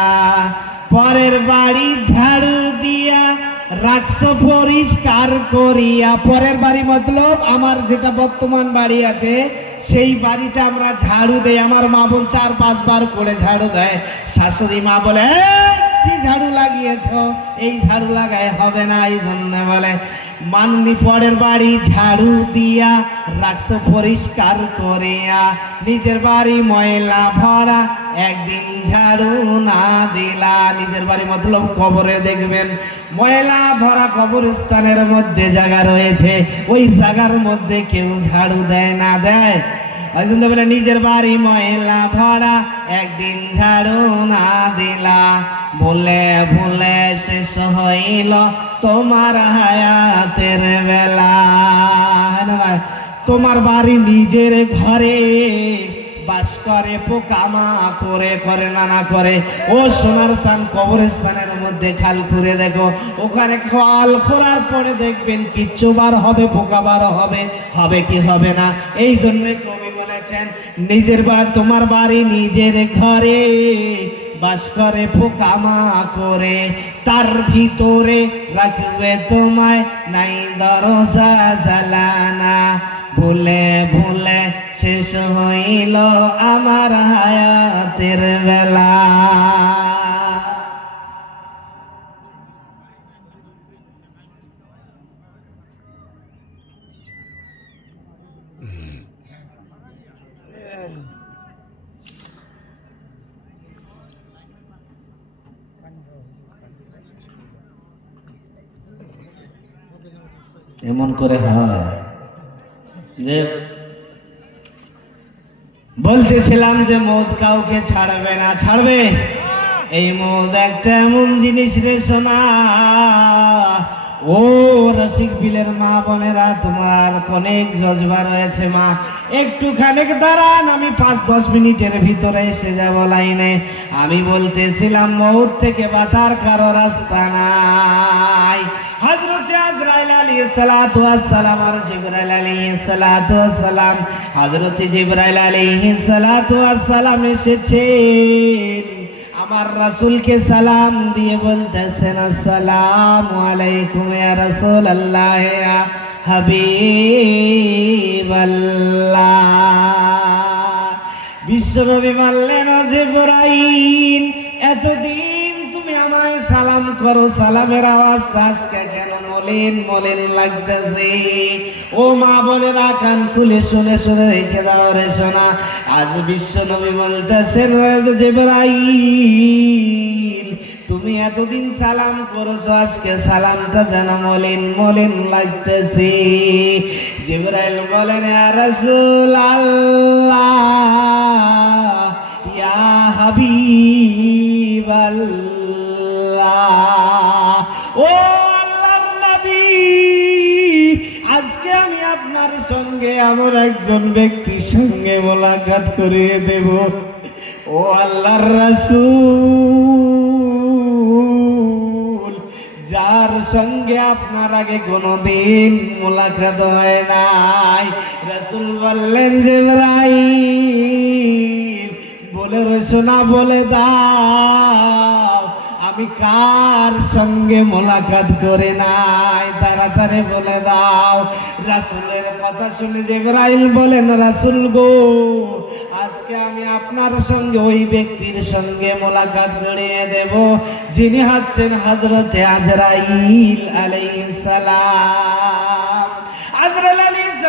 পরের বাড়ি ঝাড়ু দিয়া রাখছো পরিষ্কার করিয়া। পরের বাড়ি মতলব আমার যেটা বর্তমান বাড়ি আছে সেই বাড়িটা আমরা ঝাড়ু দেই। আমার মা বোন 4-5 বার করে ঝাড়ু দেয়। শাশুড়ি মা বলে কি ঝাড়ু লাগিয়েছ, এই ঝাড়ু লাগায় হবে না। এই জন্য বলে মাননি পরের বাড়ি ঝাড়ু দিয়া রাখছো পরিষ্কার করিয়া। নিজের বাড়ি ময়লা ভরা, একদিন ঝাড়ু না দিলা। নিজের বাড়ি মতলব কবরে দেখবেন ময়লা ভরা কবরস্থানের মধ্যে জায়গা রয়েছে, ওই জায়গার মধ্যে কেউ ঝাড়ু দেয় না দেয়। ওই জন্য বলে নিজের বাড়ি ময়লা ভরা, একদিন ঝাড়ু না দিলা। ভুলে ভুলে শেষ হইল তোমার হায়াতের বেলা। তোমার বাড়ি নিজের ঘরে বাস করে পোকামা করে, করে না না করে। ও সোনার চান কবরস্থানের মধ্যে খাল খুঁড়ে দেখো, ওখানে খাল খোঁড়ার পরে দেখবেন কিচ্ছু বার হবে, পোকা বার হবে, হবে কি হবে না। এই জন্য কবি বলেছেন নিজের তোমার বাড়ি নিজের ঘরে বাস করে পোকামা করে, তার ভিতরে রাখবে তোমায় নাই দরজা জ্বালানা। ভুলে ভুলে শেষ হইল আমার হায়াতের বেলা। এমন করে হয় যে বলতেছিলাম যে মদ কাউকে ছাড়বে না, ছাড়বে? এই মদ একটা এমন জিনিস রে সোনা, ও রসিক বিলের মা বোনেরা, তোমার অনেক জজবা রয়েছে মা, একটু খানিক দাঁড়ান, আমি 5-10 মিনিটের ভিতরে এসে যাব লাইনে। আমি বলতেছিলাম মউত থেকে বাঁচার কারো রাস্তা নাই। হযরতে আজরাইল আলাইহিস সালাতু ওয়াস সালাম আর জিবরাইল আলাইহিস সালাতু ওয়াস সালাম, হযরতে জিবরাইল আলাইহিস সালাতু ওয়াস সালাম এসেছেন আমার রাসূলকে সালাম দিয়ে বলতেছেন আসসালামু আলাইকুম ইয়া রাসূলুল্লাহ ইয়া হাবিবাল্লাহ। বিশ্বনবী বললেন জিবরাইল, এতদিন তুমি আমায় সালাম করো, সালামের আওয়াজটা আজকে কেন মলিন মলিন লাগতেছে? ও মা বোনেরা কান খুলে শুনে শুনে রেখে দাও রে সোনা। আজ বিশ্বনবী বলতেছেন জিবরাইল, তুমি এতদিন সালাম করেছো, আজকে সালামটা যেন মলিন মলিন লাগতেছে। জিবরাইল বলেন ইয়া রাসূলুল্লাহ ইয়া হাবিবাল্লাহ, ও আল্লাহর নবী, আজকে আমি আপনার সঙ্গে এমন একজন ব্যক্তির সঙ্গে মোলাকাত করিয়ে দেব। ও আল্লাহর রাসূল, যার সঙ্গে আপনার আগে কোনোদিন মোলাকাত হয় নাই। রাসূল বললেন জিবরাইল, বলে রইছো না, বলে দাও আমি কার সঙ্গে মোলাকাত করে নাই, তাড়াতাড়ি বলে দাও। রাসূলের কথা শুনে জিবরাইল বলেন রাসূল গো, আজকে আমি আপনার সঙ্গে ওই ব্যক্তির সঙ্গে মোলাকাত করিয়ে দেব যিনি হচ্ছেন হযরতে আজরাইল আলাইহিস সালাম। আজরাইল আলাইহিস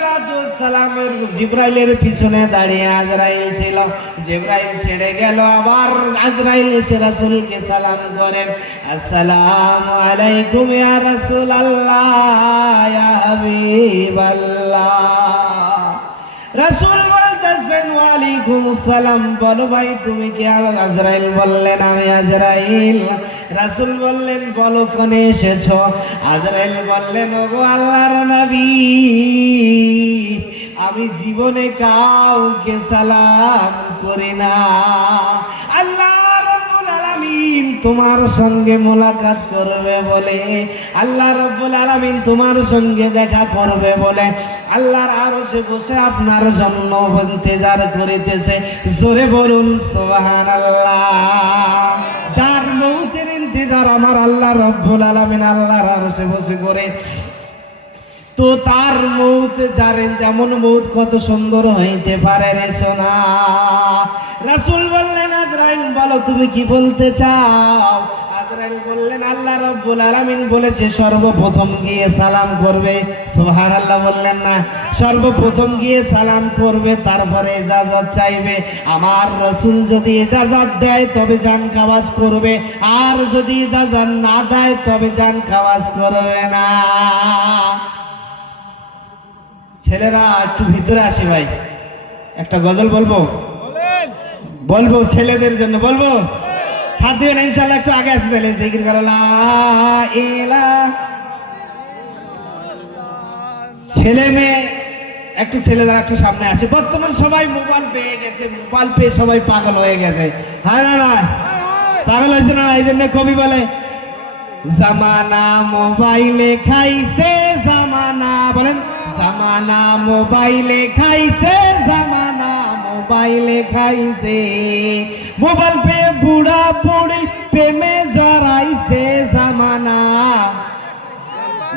সালামের জিবরাইলের পিছনে দাঁড়িয়ে আজরাইল ছিল। জিবরাইল ছেড়ে গেল, আবার আজরাইল এসে রাসূলকে সালাম করেন, আসসালামু আলাইকুম ইয়া রাসূলুল্লাহ ইয়া হাবিবাল্লাহ। রাসূল বলতেছেন ওয়ালাইকুম আসসালাম। বলো ভাই তুমি কে? আজরাইল বললেন আমি আজরাইল। রাসূল বললেন বলো কোনে এসেছো? আজরাইল বললেন ওগো আল্লাহর নবী, আমি জীবনে কাউকে সালাম করি না। আল্লাহ রাব্বুল আলামিন তোমার সঙ্গে মোলাকাত করবে বলে, আল্লাহ রাব্বুল আলামিন তোমার সঙ্গে দেখা করবে বলে আল্লাহর আরশে বসে আপনার জন্য ইন্তজার করিতেছে। জোরে বলুন সুবহানাল্লাহ। যার মউতের ইন্তজার আমার আল্লাহ রাব্বুল আলামিন আল্লাহর আরশে বসে করে, তো তার মৌত জানেন তেমন মৌত কত সুন্দর হইতে পারে রে সোনা। রাসূল বললেন আজরাইল বলো তুমি কি বলতে চাও? আজরাইল বললেন আল্লাহ রাব্বুল আলামিন বলেছে সর্বপ্রথম গিয়ে সালাম করবে। সুবহানাল্লাহ বললেন না? সর্বপ্রথম গিয়ে সালাম করবে, তারপরে ইজাজত চাইবে। আমার রাসূল যদি ইজাজত দেয় তবে জান খাওয়াজ করবে, আর যদি ইজাজত না দেয় তবে জান খাওয়াজ করবে না। ছেলেরা একটু ভিতরে আসি ভাই, একটা গজল বলবো, বলবো ছেলেদের জন্য বলবো, সাথ দিবেন ইনশাআল্লাহ। একটু আগে আসতে দিলেন জিকির করে লা ইলাহা। ছেলে মেয়ে একটু ছেলেরা একটু সামনে আসে। বর্তমান সবাই মোবাইল পেয়ে গেছে, মোবাইল পেয়ে সবাই পাগল হয়ে গেছে। হ্যাঁ না না পাগল হয়েছে না? এই জন্য কবি বলে জামানা মোবাইলে খাইছে জামানা, বলেন জামানা মোবাইলে খাইছে, জামানা মোবাইলে খাইছে, মোবাইল পেয়ে বুড়া বুড়ি প্রেমে জড়াইছে, জামানা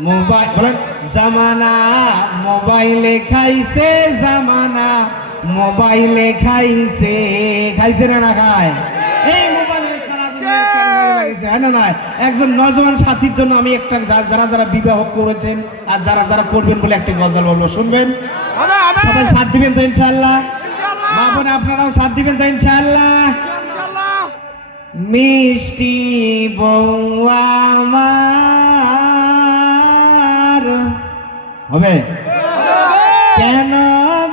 মোবাইল, বলেন জামানা মোবাইলে খাইছে, জামানা মোবাইলে খাইছে। খাইছে না না খায়? এই মোবাইল একজন নজওয়ান সাথীর জন্য আমি একটা, যারা যারা বিবাহ করেছেন আর যারা যারা করবেন বলে একটা গজল বলবো, শুনবেন? সবাই সাথ দিবেন তো ইনশাআল্লাহ? মা বোন আপনারাও সাথ দিবেন তো ইনশাআল্লাহ? মিষ্টি বউ আমার হবে কেন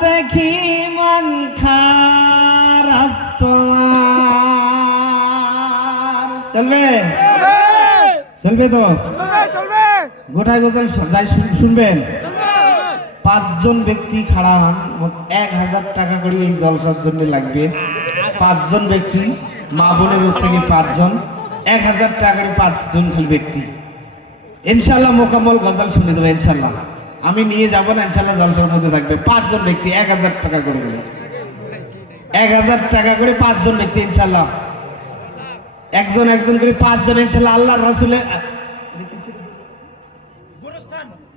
দেখি মন খারাপ তোমার। চলবে? চলবে তো? গোটায় গজল যাই শুনবেন। 5 জন ব্যক্তি খাড়া হন, 1000 টাকা করে এই জলসার জন্য লাগবে। 5 জন ব্যক্তি, মা বোনের থেকে 5 জন, 1000 টাকা করে 5 জন ব্যক্তি। ইনশাআল্লাহ মোকাম্মল গজল শুনে দেবো ইনশাআল্লাহ। আমি নিয়ে যাব না ইনশাআল্লাহ, জলসার মধ্যে থাকবে। 5 জন ব্যক্তি 1000 টাকা করে, 1000 টাকা করে 5 জন ব্যক্তি ইনশাআল্লাহ। একজন একজন করে 5 জন ইনশাআল্লাহ। আল্লাহর রাসূলের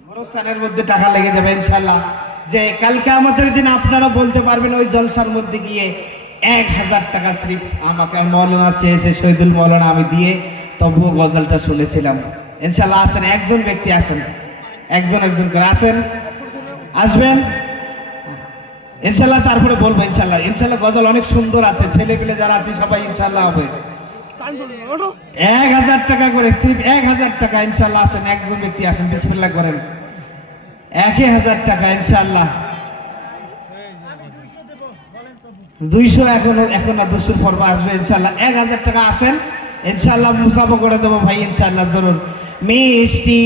গোরস্থানের মধ্যে টাকা লেগে যাবে ইনশাআল্লাহ। যে কালকে আমাদের দিন আপনারা বলতে পারবেন ওই জলসার মধ্যে গিয়ে 1000 টাকা সিরিফ আমাকে মৌলানা চেয়েছে, শহীদুল মৌলানা, আমি দিয়ে তবুও গজলটা শুনেছিলাম। ইনশাআল্লাহ আসেন, একজন ব্যক্তি আসেন, একজন একজন করে আসেন, আসবেন ইনশাআল্লাহ। তারপরে বলবো ইনশাআল্লাহ। ইনশাআল্লাহ গজল অনেক সুন্দর আছে, ছেলে পেলে যারা আছে সবাই ইনশাআল্লাহ হবে। 1000 টাকা করে সিরিফ, 1000 টাকা ইনশাআল্লাহ। আসেন, একজন ব্যক্তি আসেন, বিসমিল্লাহ করেন। 1000 টাকা ইনশাআল্লাহ। 200 এখন না 200 পর্ব আসবে ইনশাআল্লাহ। 1000 টাকা আসেন ইনশাআল্লাহ, মুসাফা করে দেবো ভাই ইনশাআল্লাহ জরুর। মিষ্টি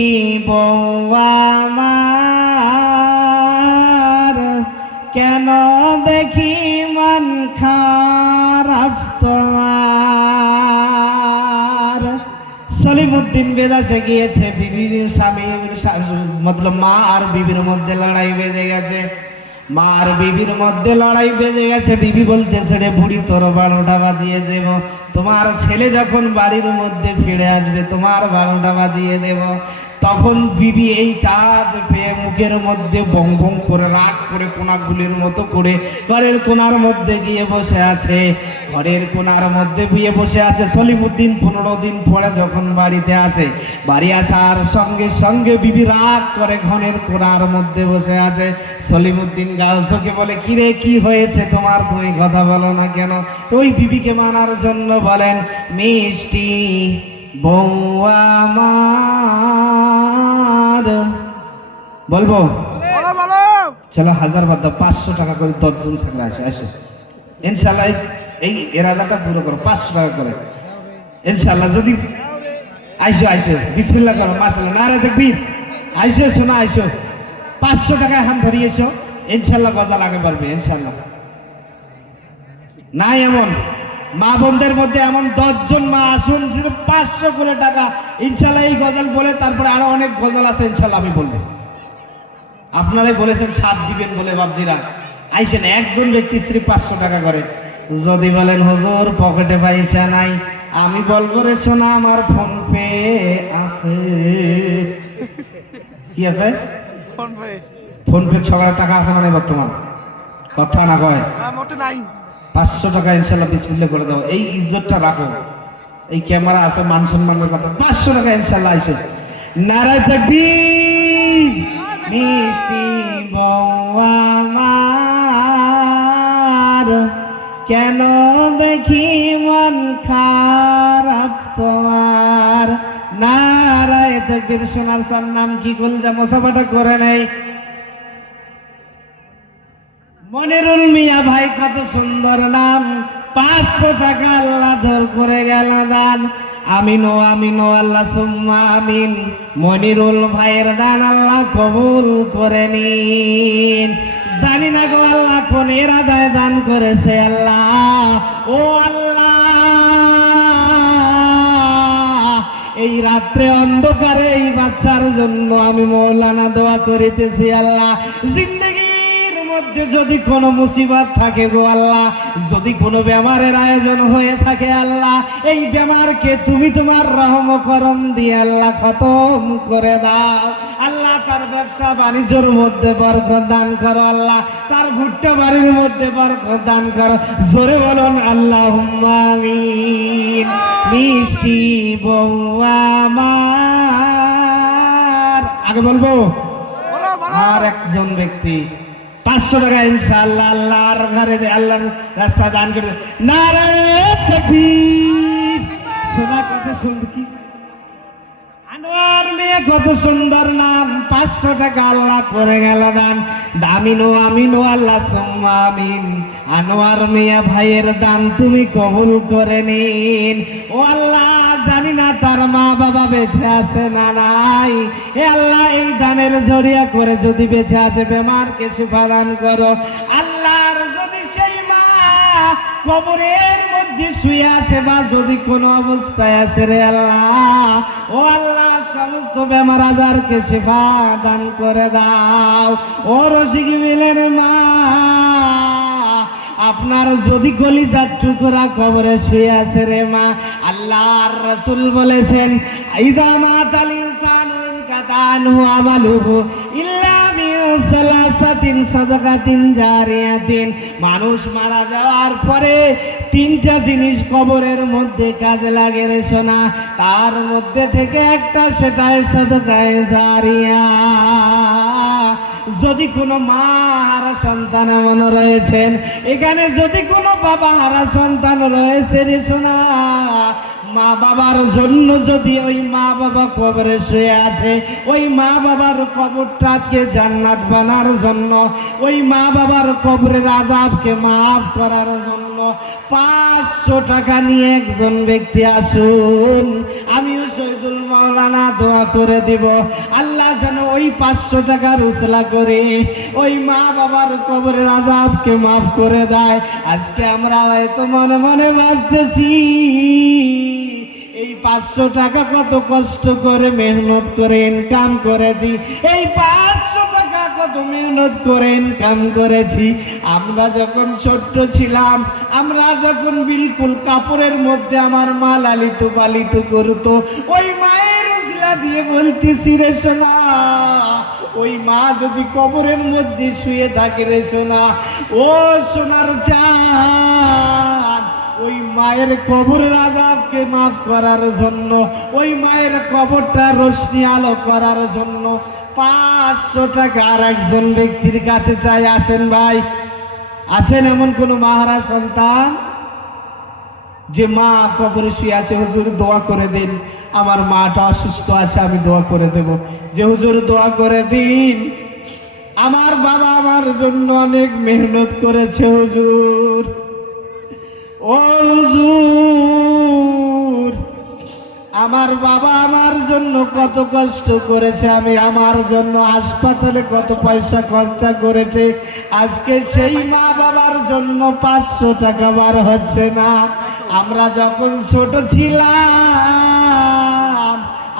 বউ আমার কেন দেখি মন খারাপ তোমার। সলিমউদ্দিন বেদাসে গিয়েছে, বিবির স্বামী মতলব মা আর বিবির মধ্যে লড়াই বেজে গেছে। মা আর বিবির মধ্যে লড়াই বেজে গেছে। বিবি বলতেছে রে বুড়ি তোর 12টা বাজিয়ে দেব, তোমার ছেলে যখন বাড়ির মধ্যে ফিরে আসবে তোমার 12টা বাজিয়ে দেব। তখন বিবি এই চাঁদ পেয়ে মুখের মধ্যে বং বং করে রাগ করে কোনাগুলির মতো করে ঘরের কোনার মধ্যে গিয়ে বসে আছে। ঘরের কোনার মধ্যে গিয়ে বসে আছে। সলিমুদ্দিন 15 দিন পরে যখন বাড়িতে আসে, বাড়ি আসার সঙ্গে সঙ্গে বিবি রাগ করে ঘরের কোনার মধ্যে বসে আছে। সলিমুদ্দিন গাউসকে বলে, কিরে কি হয়েছে তোমার, তুমি কথা বলো না কেন? ওই বিবিকে মানার জন্য বলেন, মিষ্টি বউ আমার, বলবো বলো বলো। চলো 1000 বাদ দাও, 500 টাকা করে 10 জন ছাত্র আসে আসে ইনশাল্লাহ। এই এরাদাটা পুরো করো, 500 টাকা করে ইনশাল্লাহ। যদি আইসো আইসো, বিসমিল্লাহ করো, মাশাআল্লাহ, নারে তাকবীর। আইসো শোনা, আইসো 500 টাকা হাত ধরিয়েছো, ইনশাল্লাহ গজাল আগে পারবে ইনশাল্লাহ। নাই এমন মা বোনদের মধ্যে এমন 10 জন মা আসুন, 500 করে টাকা ইনশাল্লাহ। এই গজল বলে তারপরে আরো অনেক গজল আছে ইনশাল্লাহ আমি বলবো। আপনারাই বলেছেন 7 দিবেন বলে বাবজিরা, আইসেন একজন ব্যক্তি শ্রী 500 টাকা করে। যদি বলেন হুজুর পকেটে পয়সা নাই, আমি বলবো রে শোনা, আমার ফোন পে আছে। কি আছে? Phone pay. ফোন পে 6 টাকা আছে মানে বর্তমান কথা না কয়, মোটে নাই। 500 টাকা ইনশাল্লাহ বিসমিল্লাহ করে দাও। এই ইজ্জতটা রাখো, এই ক্যামেরা আছে, মান সম্মানের কথা। 500 টাকা ইনশাল্লাহ আইসে। নারায় তাকবীর। মিষ্টি বউ আমার, কেন দেখি মন খারাপ তোমার। নারায় তাকবীর। সোনার সার নাম কি কলজা মোসাফাটা করে নেই। মনিরুল মিয়া ভাই, কত সুন্দর নাম। 500 টাকা আল্লাহ ধর করে গেল দান। আমিনো আমিনো আল্লাহ সুম্মা আমিন। মনিরুল ভাইয়ের দান আল্লাহ কবুল করে নিন। জানি না গো আল্লাহ কোন ইরাদায় দান করেছে আল্লাহ। ও আল্লাহ, এই রাত্রে অন্ধকারে এই বাচ্চার জন্য আমি মৌলানা দোয়া করিতেছি আল্লাহ। জিন্দেগি যদি কোনো মুসিবত থাকে গো আল্লাহ, যদি কোনো বেমারের আয়োজন হয়ে থাকে আল্লাহ, এই বেমারকে তুমি তোমার রহম করম দিয়ে আল্লাহ খতম করে দাও আল্লাহ। তার ব্যবসা বাণিজ্যের মধ্যে বরকত দান করো আল্লাহ। তার ভুট্টা বাড়ির মধ্যে বরকত দান করো। জোরে বলুন আল্লাহুম্মা আমিন। মিষ্টি বউ আমার, আগে বলবো। বলো বলো। আর একজন ব্যক্তি 500 টাকা ইনশাআল্লাহ আল্লাহর ঘরে আল্লাহর রাস্তা দান করে। নারে তাকবীর। শোনা কত সুন্দর, কি আনোয়ার মেয়ে, কত সুন্দর নাম। 500 টাকা আল্লাহ করে গেল দান। আমিনো আমিনো আল্লাহ সুম্মা আমিন। আনোয়ার মিয়া ভাইয়ের দান তুমি কবুল করে নিন। ও আল্লাহ, জানি না তার মা বাবা বেঁচে আছে না নাই। হে আল্লাহ, এই দানের জরিয়া করে যদি বেঁচে আছে, বেমারকে শিফা দান করো আল্লাহর। যদি সেই মা কবরের মধ্যে শুয়ে আছে বা যদি কোনো অবস্থায় আছে রে আল্লাহ, ও আল্লাহ, সমস্ত বেমার আজারকে শিফা দান করে দাও। ও রসিক মিলেন মা, আপনার যদি কলিজার টুকরা কবরে শুয়ে আছে রে মা, আল্লাহর রাসূল বলেছেন, ইদা মাতাল ইনসানু ইনকাতা আনহু আমালুহু ইল্লা বিসালাসাতিন সাদাকাতিন জারিয়াতিন। মানুষ মারা যাওয়ার পরে 3টা জিনিস কবরের মধ্যে কাজে লাগে রে সোনা। তার মধ্যে থেকে একটা, সেটাই সাদাকায়ে জারিয়া। যদি কোনো মা হারা সন্তান এমন রয়েছেন এখানে, যদি কোনো বাবা হারা সন্তান রয়েছে রে সোনা, মা বাবার জন্য যদি ওই মা বাবা কবরে শুয়ে আছে, ওই মা বাবার কবরটাকে জান্নাত বানার জন্য, ওই মা বাবার কবরের আযাবকে মাফ করার জন্য 500 টাকা নিয়ে একজন ব্যক্তি আসুন। আমিও শহীদুল মাওলানা দোয়া করে দিব আল্লাহ যেন ওই 500 টাকার উসলা করে ওই মা বাবার কবরের আযাবকে মাফ করে দেয়। আজকে আমরা হয়তো মনে মনে ভাবতেছি, এই 500 টাকা কত কষ্ট করে মেহনত করে ইনকাম করেছি, এই 500 টাকা কত মেহনত করে ইনকাম করেছি। আমরা যখন ছোট্ট ছিলাম, আমরা যখন বিলকুল কাপড়ের মধ্যে আমার মা লালিত পালিত করতো, ওই মায়ের উজলা দিয়ে বলতেছি রে সোনা, ওই মা যদি কবরের মধ্যে শুয়ে থাকে রে সোনা, ও সোনার জান, ওই মায়ের কবরের আযাবকে মাফ করার জন্য, ওই মায়ের কবরটা রোশনি আলো করার জন্য 500 টাকা আর একজন ব্যক্তির কাছে চাই। আসেন ভাই, আসেন। এমন কোন মাহারা সন্তান যে মা কবরে শুয়ে আছে, হুজুর দোয়া করে দিন, আমার মাটা অসুস্থ আছে, আমি দোয়া করে দেব। যে হুজুর দোয়া করে দিন, আমার বাবা আমার জন্য অনেক মেহনত করেছে হুজুর, ও হুজুর, আমার বাবা আমার জন্য কত কষ্ট করেছে, আমি আমার জন্য হাসপাতালে কত পয়সা খরচা করেছে, আজকে সেই মা বাবার জন্য 500 টাকা বার হচ্ছে না। আমরা যখন ছোট ছিলাম,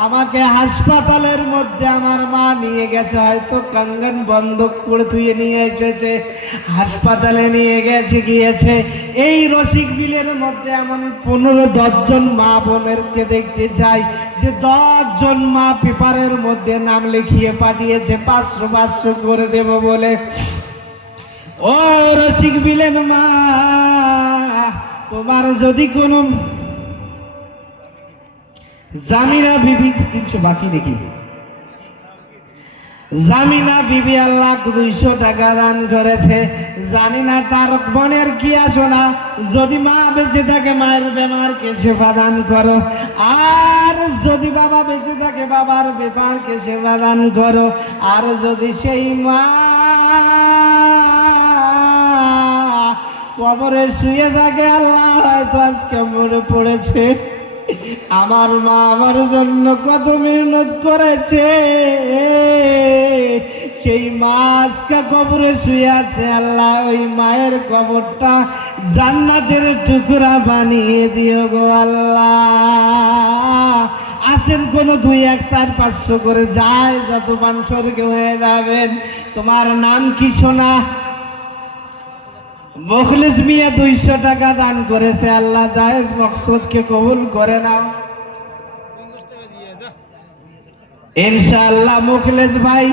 আমাকে হাসপাতালের মধ্যে আমার মা নিয়ে গেছে, হয়তো কাঙ্গন বন্ধক করে ধুয়ে নিয়ে এসেছে, হাসপাতালে নিয়ে গিয়েছে। এই রসিক বিলের মধ্যে এমন 15-10 জন মা বোনেরকে দেখতে চাই যে 10 জন মা পেপারের মধ্যে নাম লিখিয়ে পাঠিয়েছে 500 করে দেব বলে। ও রসিক বিলের মা, তোমার যদি কোনো জামিনা বিবি 300 বাকি দেখি, জামিনা বিবি আল্লাহ 200 টাকা দান করেছে। জানি না তার বোনের কি আসো না, যদি মা বেঁচে থাকে মায়ের বেমারকে সেবা দান করো, আর যদি বাবা বেঁচে থাকে বাবার বেমারকে সেবা দান করো, আর যদি সেই মা কবরে শুয়ে থাকে, আল্লাহ হয়তো আজকে মরে পড়েছে, আমার মা আমার জন্য কত মেহনত করেছে, সেই মা আজকে কবরে শুয়ে আছে, আল্লাহ ওই মায়ের কবরটা জান্নাতের টুকরা বানিয়ে দিও গো আল্লাহ। আসেন কোন 2, 1, 4, 500 করে যায়, যত স্বর্গে হয়ে যাবেন। তোমার নাম কি সোনা? মুখলিস মিয়া 200 টাকা দান করেছে, আল্লাহ জায়েজ মকসদকে কবুল করে নাও ইনশাআল্লাহ। মুখলিস ভাই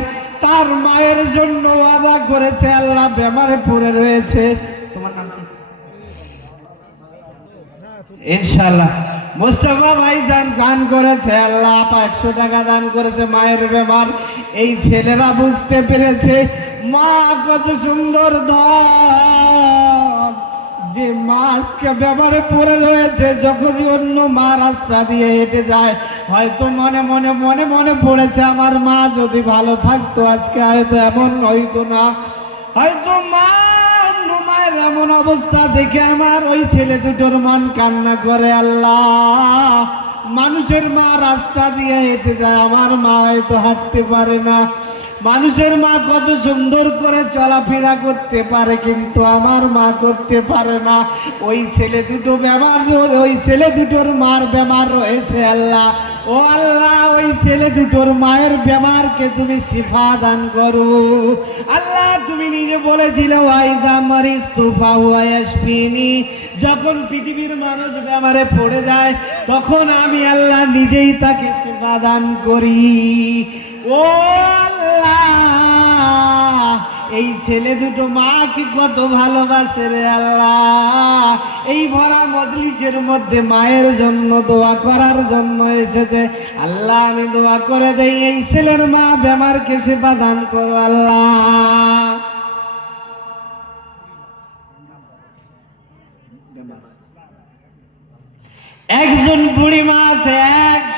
তার মায়ের জন্য ওয়াদা করেছে, আল্লাহ বেমারে পড়ে রয়েছে, তোমার নাম কি? ইনশাআল্লাহ। মুস্তাফা ভাই দান করেছে, আল্লাহ আপা 100 টাকা দান করেছে, মায়ের বেমার। এই ছেলেরা বুঝতে পেরেছে মা কত সুন্দর ধন, যে মা আজকে ব্যবহারে পড়ে রয়েছে, যখনই অন্য মা রাস্তা দিয়ে হেঁটে যায়, হয়তো মনে মনে মনে মনে পড়েছে আমার মা যদি ভালো থাকতো আজকে হয়তো এমন হইতো না, হয়তো মা অন্য মায়ের এমন অবস্থা দেখে আমার ওই ছেলে দুটোর মন কান্না করে। আল্লাহ, মানুষের মা রাস্তা দিয়ে হেঁটে যায়, আমার মা হয়তো হাঁটতে পারে না, মানুষের মা কত সুন্দর করে চলাফেরা করতে পারে, কিন্তু আমার মা করতে পারে না। ওই ছেলে দুটো বেমার, ওই ছেলে দুটোর মার বেমার রয়েছে, আল্লাহ ও আল্লাহ ওই ছেলে দুটোর মায়ের বেমারকে তুমি শিফা দান করো আল্লাহ। তুমি নিজে বলেছিলে ওয়াইদা মারিস্তু ফাহুয়া ইয়াশফিনি, যখন পৃথিবীর মানুষ বেমারে পড়ে যায় তখন আমি আল্লাহ নিজেই তাকে শিফা দান করি। ও আল্লাহ, এই ছেলে দুটো মা কি কত ভালোবাসে রে আল্লাহ। এই ভরা মজলিসের মধ্যে মায়ের জন্য দোয়া করার জন্য এসেছে, আল্লাহ আমি দোয়া করে দেই এই ছেলের মা বেমারকে সেবা দান করো আল্লাহ। একজন বুড়ি মা আছে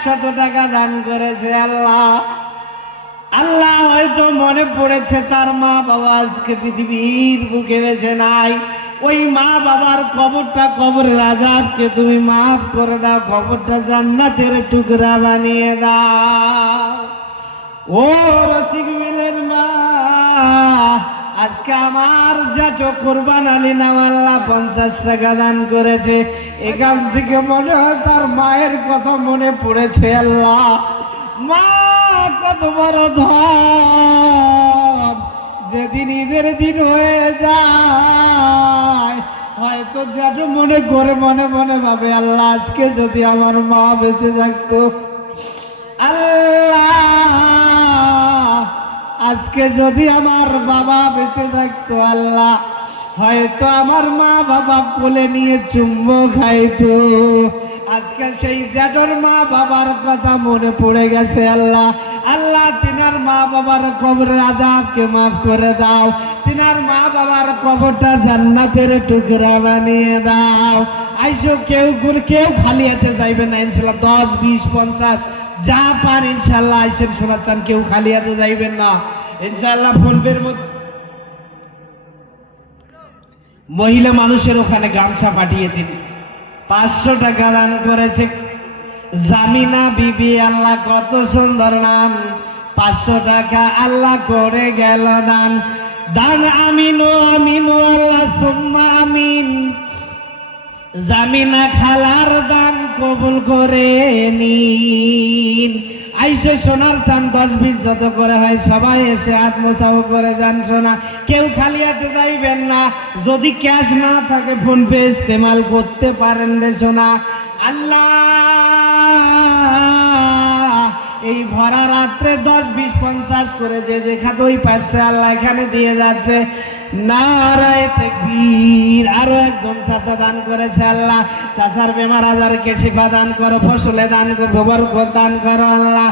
100 টাকা দান করেছে, আল্লাহ আল্লাহ হয়তো মনে পড়েছে তার মা বাবা আজকে পৃথিবীর বুকে বেঁচে নাই, ওই মা বাবার কবরটা, কবরের আযাবকে তুমি মাফ করে দাও, কবরটা জান্নাতের টুকরা বানিয়ে দাও। ও রসিক মিলের মা, আজকে আমার জাটো কোরবান আলী নাওয়াল্লাহ 50 টাকা দান করেছে, এখান থেকে মনে হয় তার মায়ের কথা মনে পড়েছে। আল্লাহ, মা কত বড় ধন, যেদিন ঈদের দিন হয়ে যায় হয়তো যেন মনে করে মনে মনে ভাবে আল্লাহ আজকে যদি আমার মা বেঁচে থাকতো, আল্লাহ, আজকে যদি আমার বাবা বেঁচে থাকতো আল্লাহ, হয়তো আমার মা বাবা কোলে নিয়ে চুম্বো খাইতো। আজকে সেই জ্যাঠর মা বাবার কথা মনে পড়ে গেছে আল্লাহ। আল্লাহ, তিনার মা বাবার কবরের আযাবকে মাফ করে দাও, তিনার মা বাবার কবরটা জান্নাতের টুকরা বানিয়ে দাও। আইসো, কেউ খালি হাতে যাইবে না ইনশাল্লাহ। 10, 20, 50 যা পান ইনশাল্লাহ আইসেন শোনাচ্ছেন, কেউ খালি হাতে যাইবেন না ইনশাল্লাহ। ফোনপের মধ্যে মহিলা মানুষের ওখানে গামছা পাঠিয়ে দিন। 500 টাকা দান করেছে জামিনা বিবি। আল্লাহ, কত সুন্দর নাম। 500 টাকা আল্লাহ করে গেল দান। দান আমিনো আমিনো আল্লাহ সুম্মা আমিন। জামিনা খালার দান কবুল করে নিন। আইসে সোনার চান 10, 20 যত করে হয় সবাই এসে আত্মসাহ করে যান। সোনা, কেউ খালি হাতে যাইবেন না। যদি ক্যাশ না থাকে ফোন পে ইস্তেমাল করতে পারেন রে সোনা। আল্লাহ, এই ভরা রাত্রে 10, 20, 50 করে যে যেখানেই পাচ্ছে আল্লাহ এখানে দিয়ে যাচ্ছে। নারায়ে তাকবীর। আরো একজন চাচা দান করেছে আল্লাহ, চাচার বেমার আজারকে শিফা দান করো, ফসলে দান করো, বরকত দান করো আল্লাহ।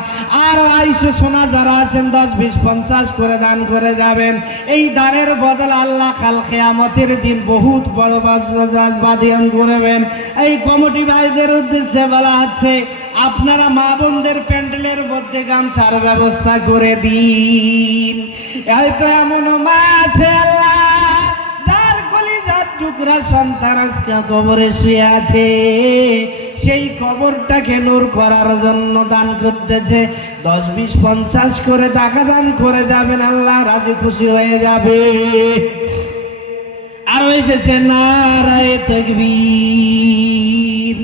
আর আইসো সোনা যারা আছেন 10, 20, 50 করে দান করে যাবেন। এই দানের বদলে আল্লাহ কাল কিয়ামতের দিন বহুত বড় বাদিয়ান করবেন। এই কমিটি ভাইদের উদ্দেশ্যে বলা আছে, আপনারা মা বোনদের প্যান্ডেলের মধ্যে গামছার ব্যবস্থা করে দিন। হয়তো এমন মা আছে আল্লাহ, যার কলিজার টুকরা সন্তান আজকে কবরে শুয়ে আছে, সেই কবরটাকে নূর করার জন্য দান করতেছে। 10, 20, 50 করে টাকা দান করে যাবেন, আল্লাহ রাজি খুশি হয়ে যাবে। আরো এসেছে নারায়ে তাকবীর।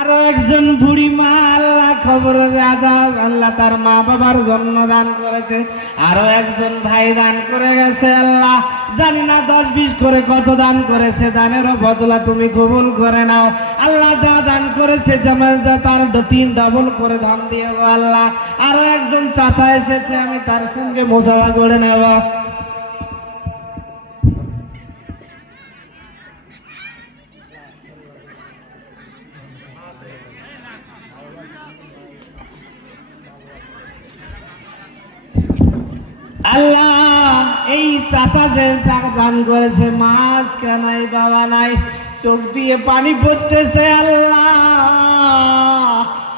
আরো একজন বুড়ি মা আল্লাহ খবরের আযাব আল্লাহ তার মা বাবার জন্য দান করেছে। আরো একজন ভাই দান করে গেছে আল্লাহ, জানি না 10, 20 করে কত দান করেছে। দানেরও বদলা তুমি কবুল করে নাও আল্লাহ। যা দান করেছে তার 3 ডবল করে দান দিয়ে আল্লাহ। আরো একজন চাচা এসেছে, আমি তার সঙ্গে মোসাফা করে নেব। আল্লাহ, এই চাচা যে টাকা দান করেছে, মাছ কেনাই বাবা নাই, চোখ দিয়ে পানি পড়তেছে আল্লাহ।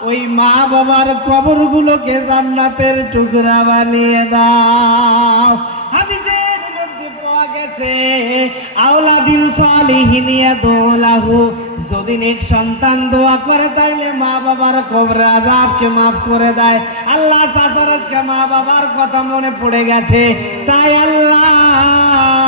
ওই মা বাবার কবরগুলোকে জান্নাতের টুকরা বানিয়ে দাও। হাদিসের মধ্যে পাওয়া গেছে, আওলাদিন সালিহিন ইয়াদুলাহু, যদি নেক সন্তান দোয়া করে তাইলে মা বাবার কবরের আযাবকে মাফ করে দেয় আল্লাহ। চাচার আজকে মা বাবার কথা মনে পড়ে গেছে, তাই আল্লাহ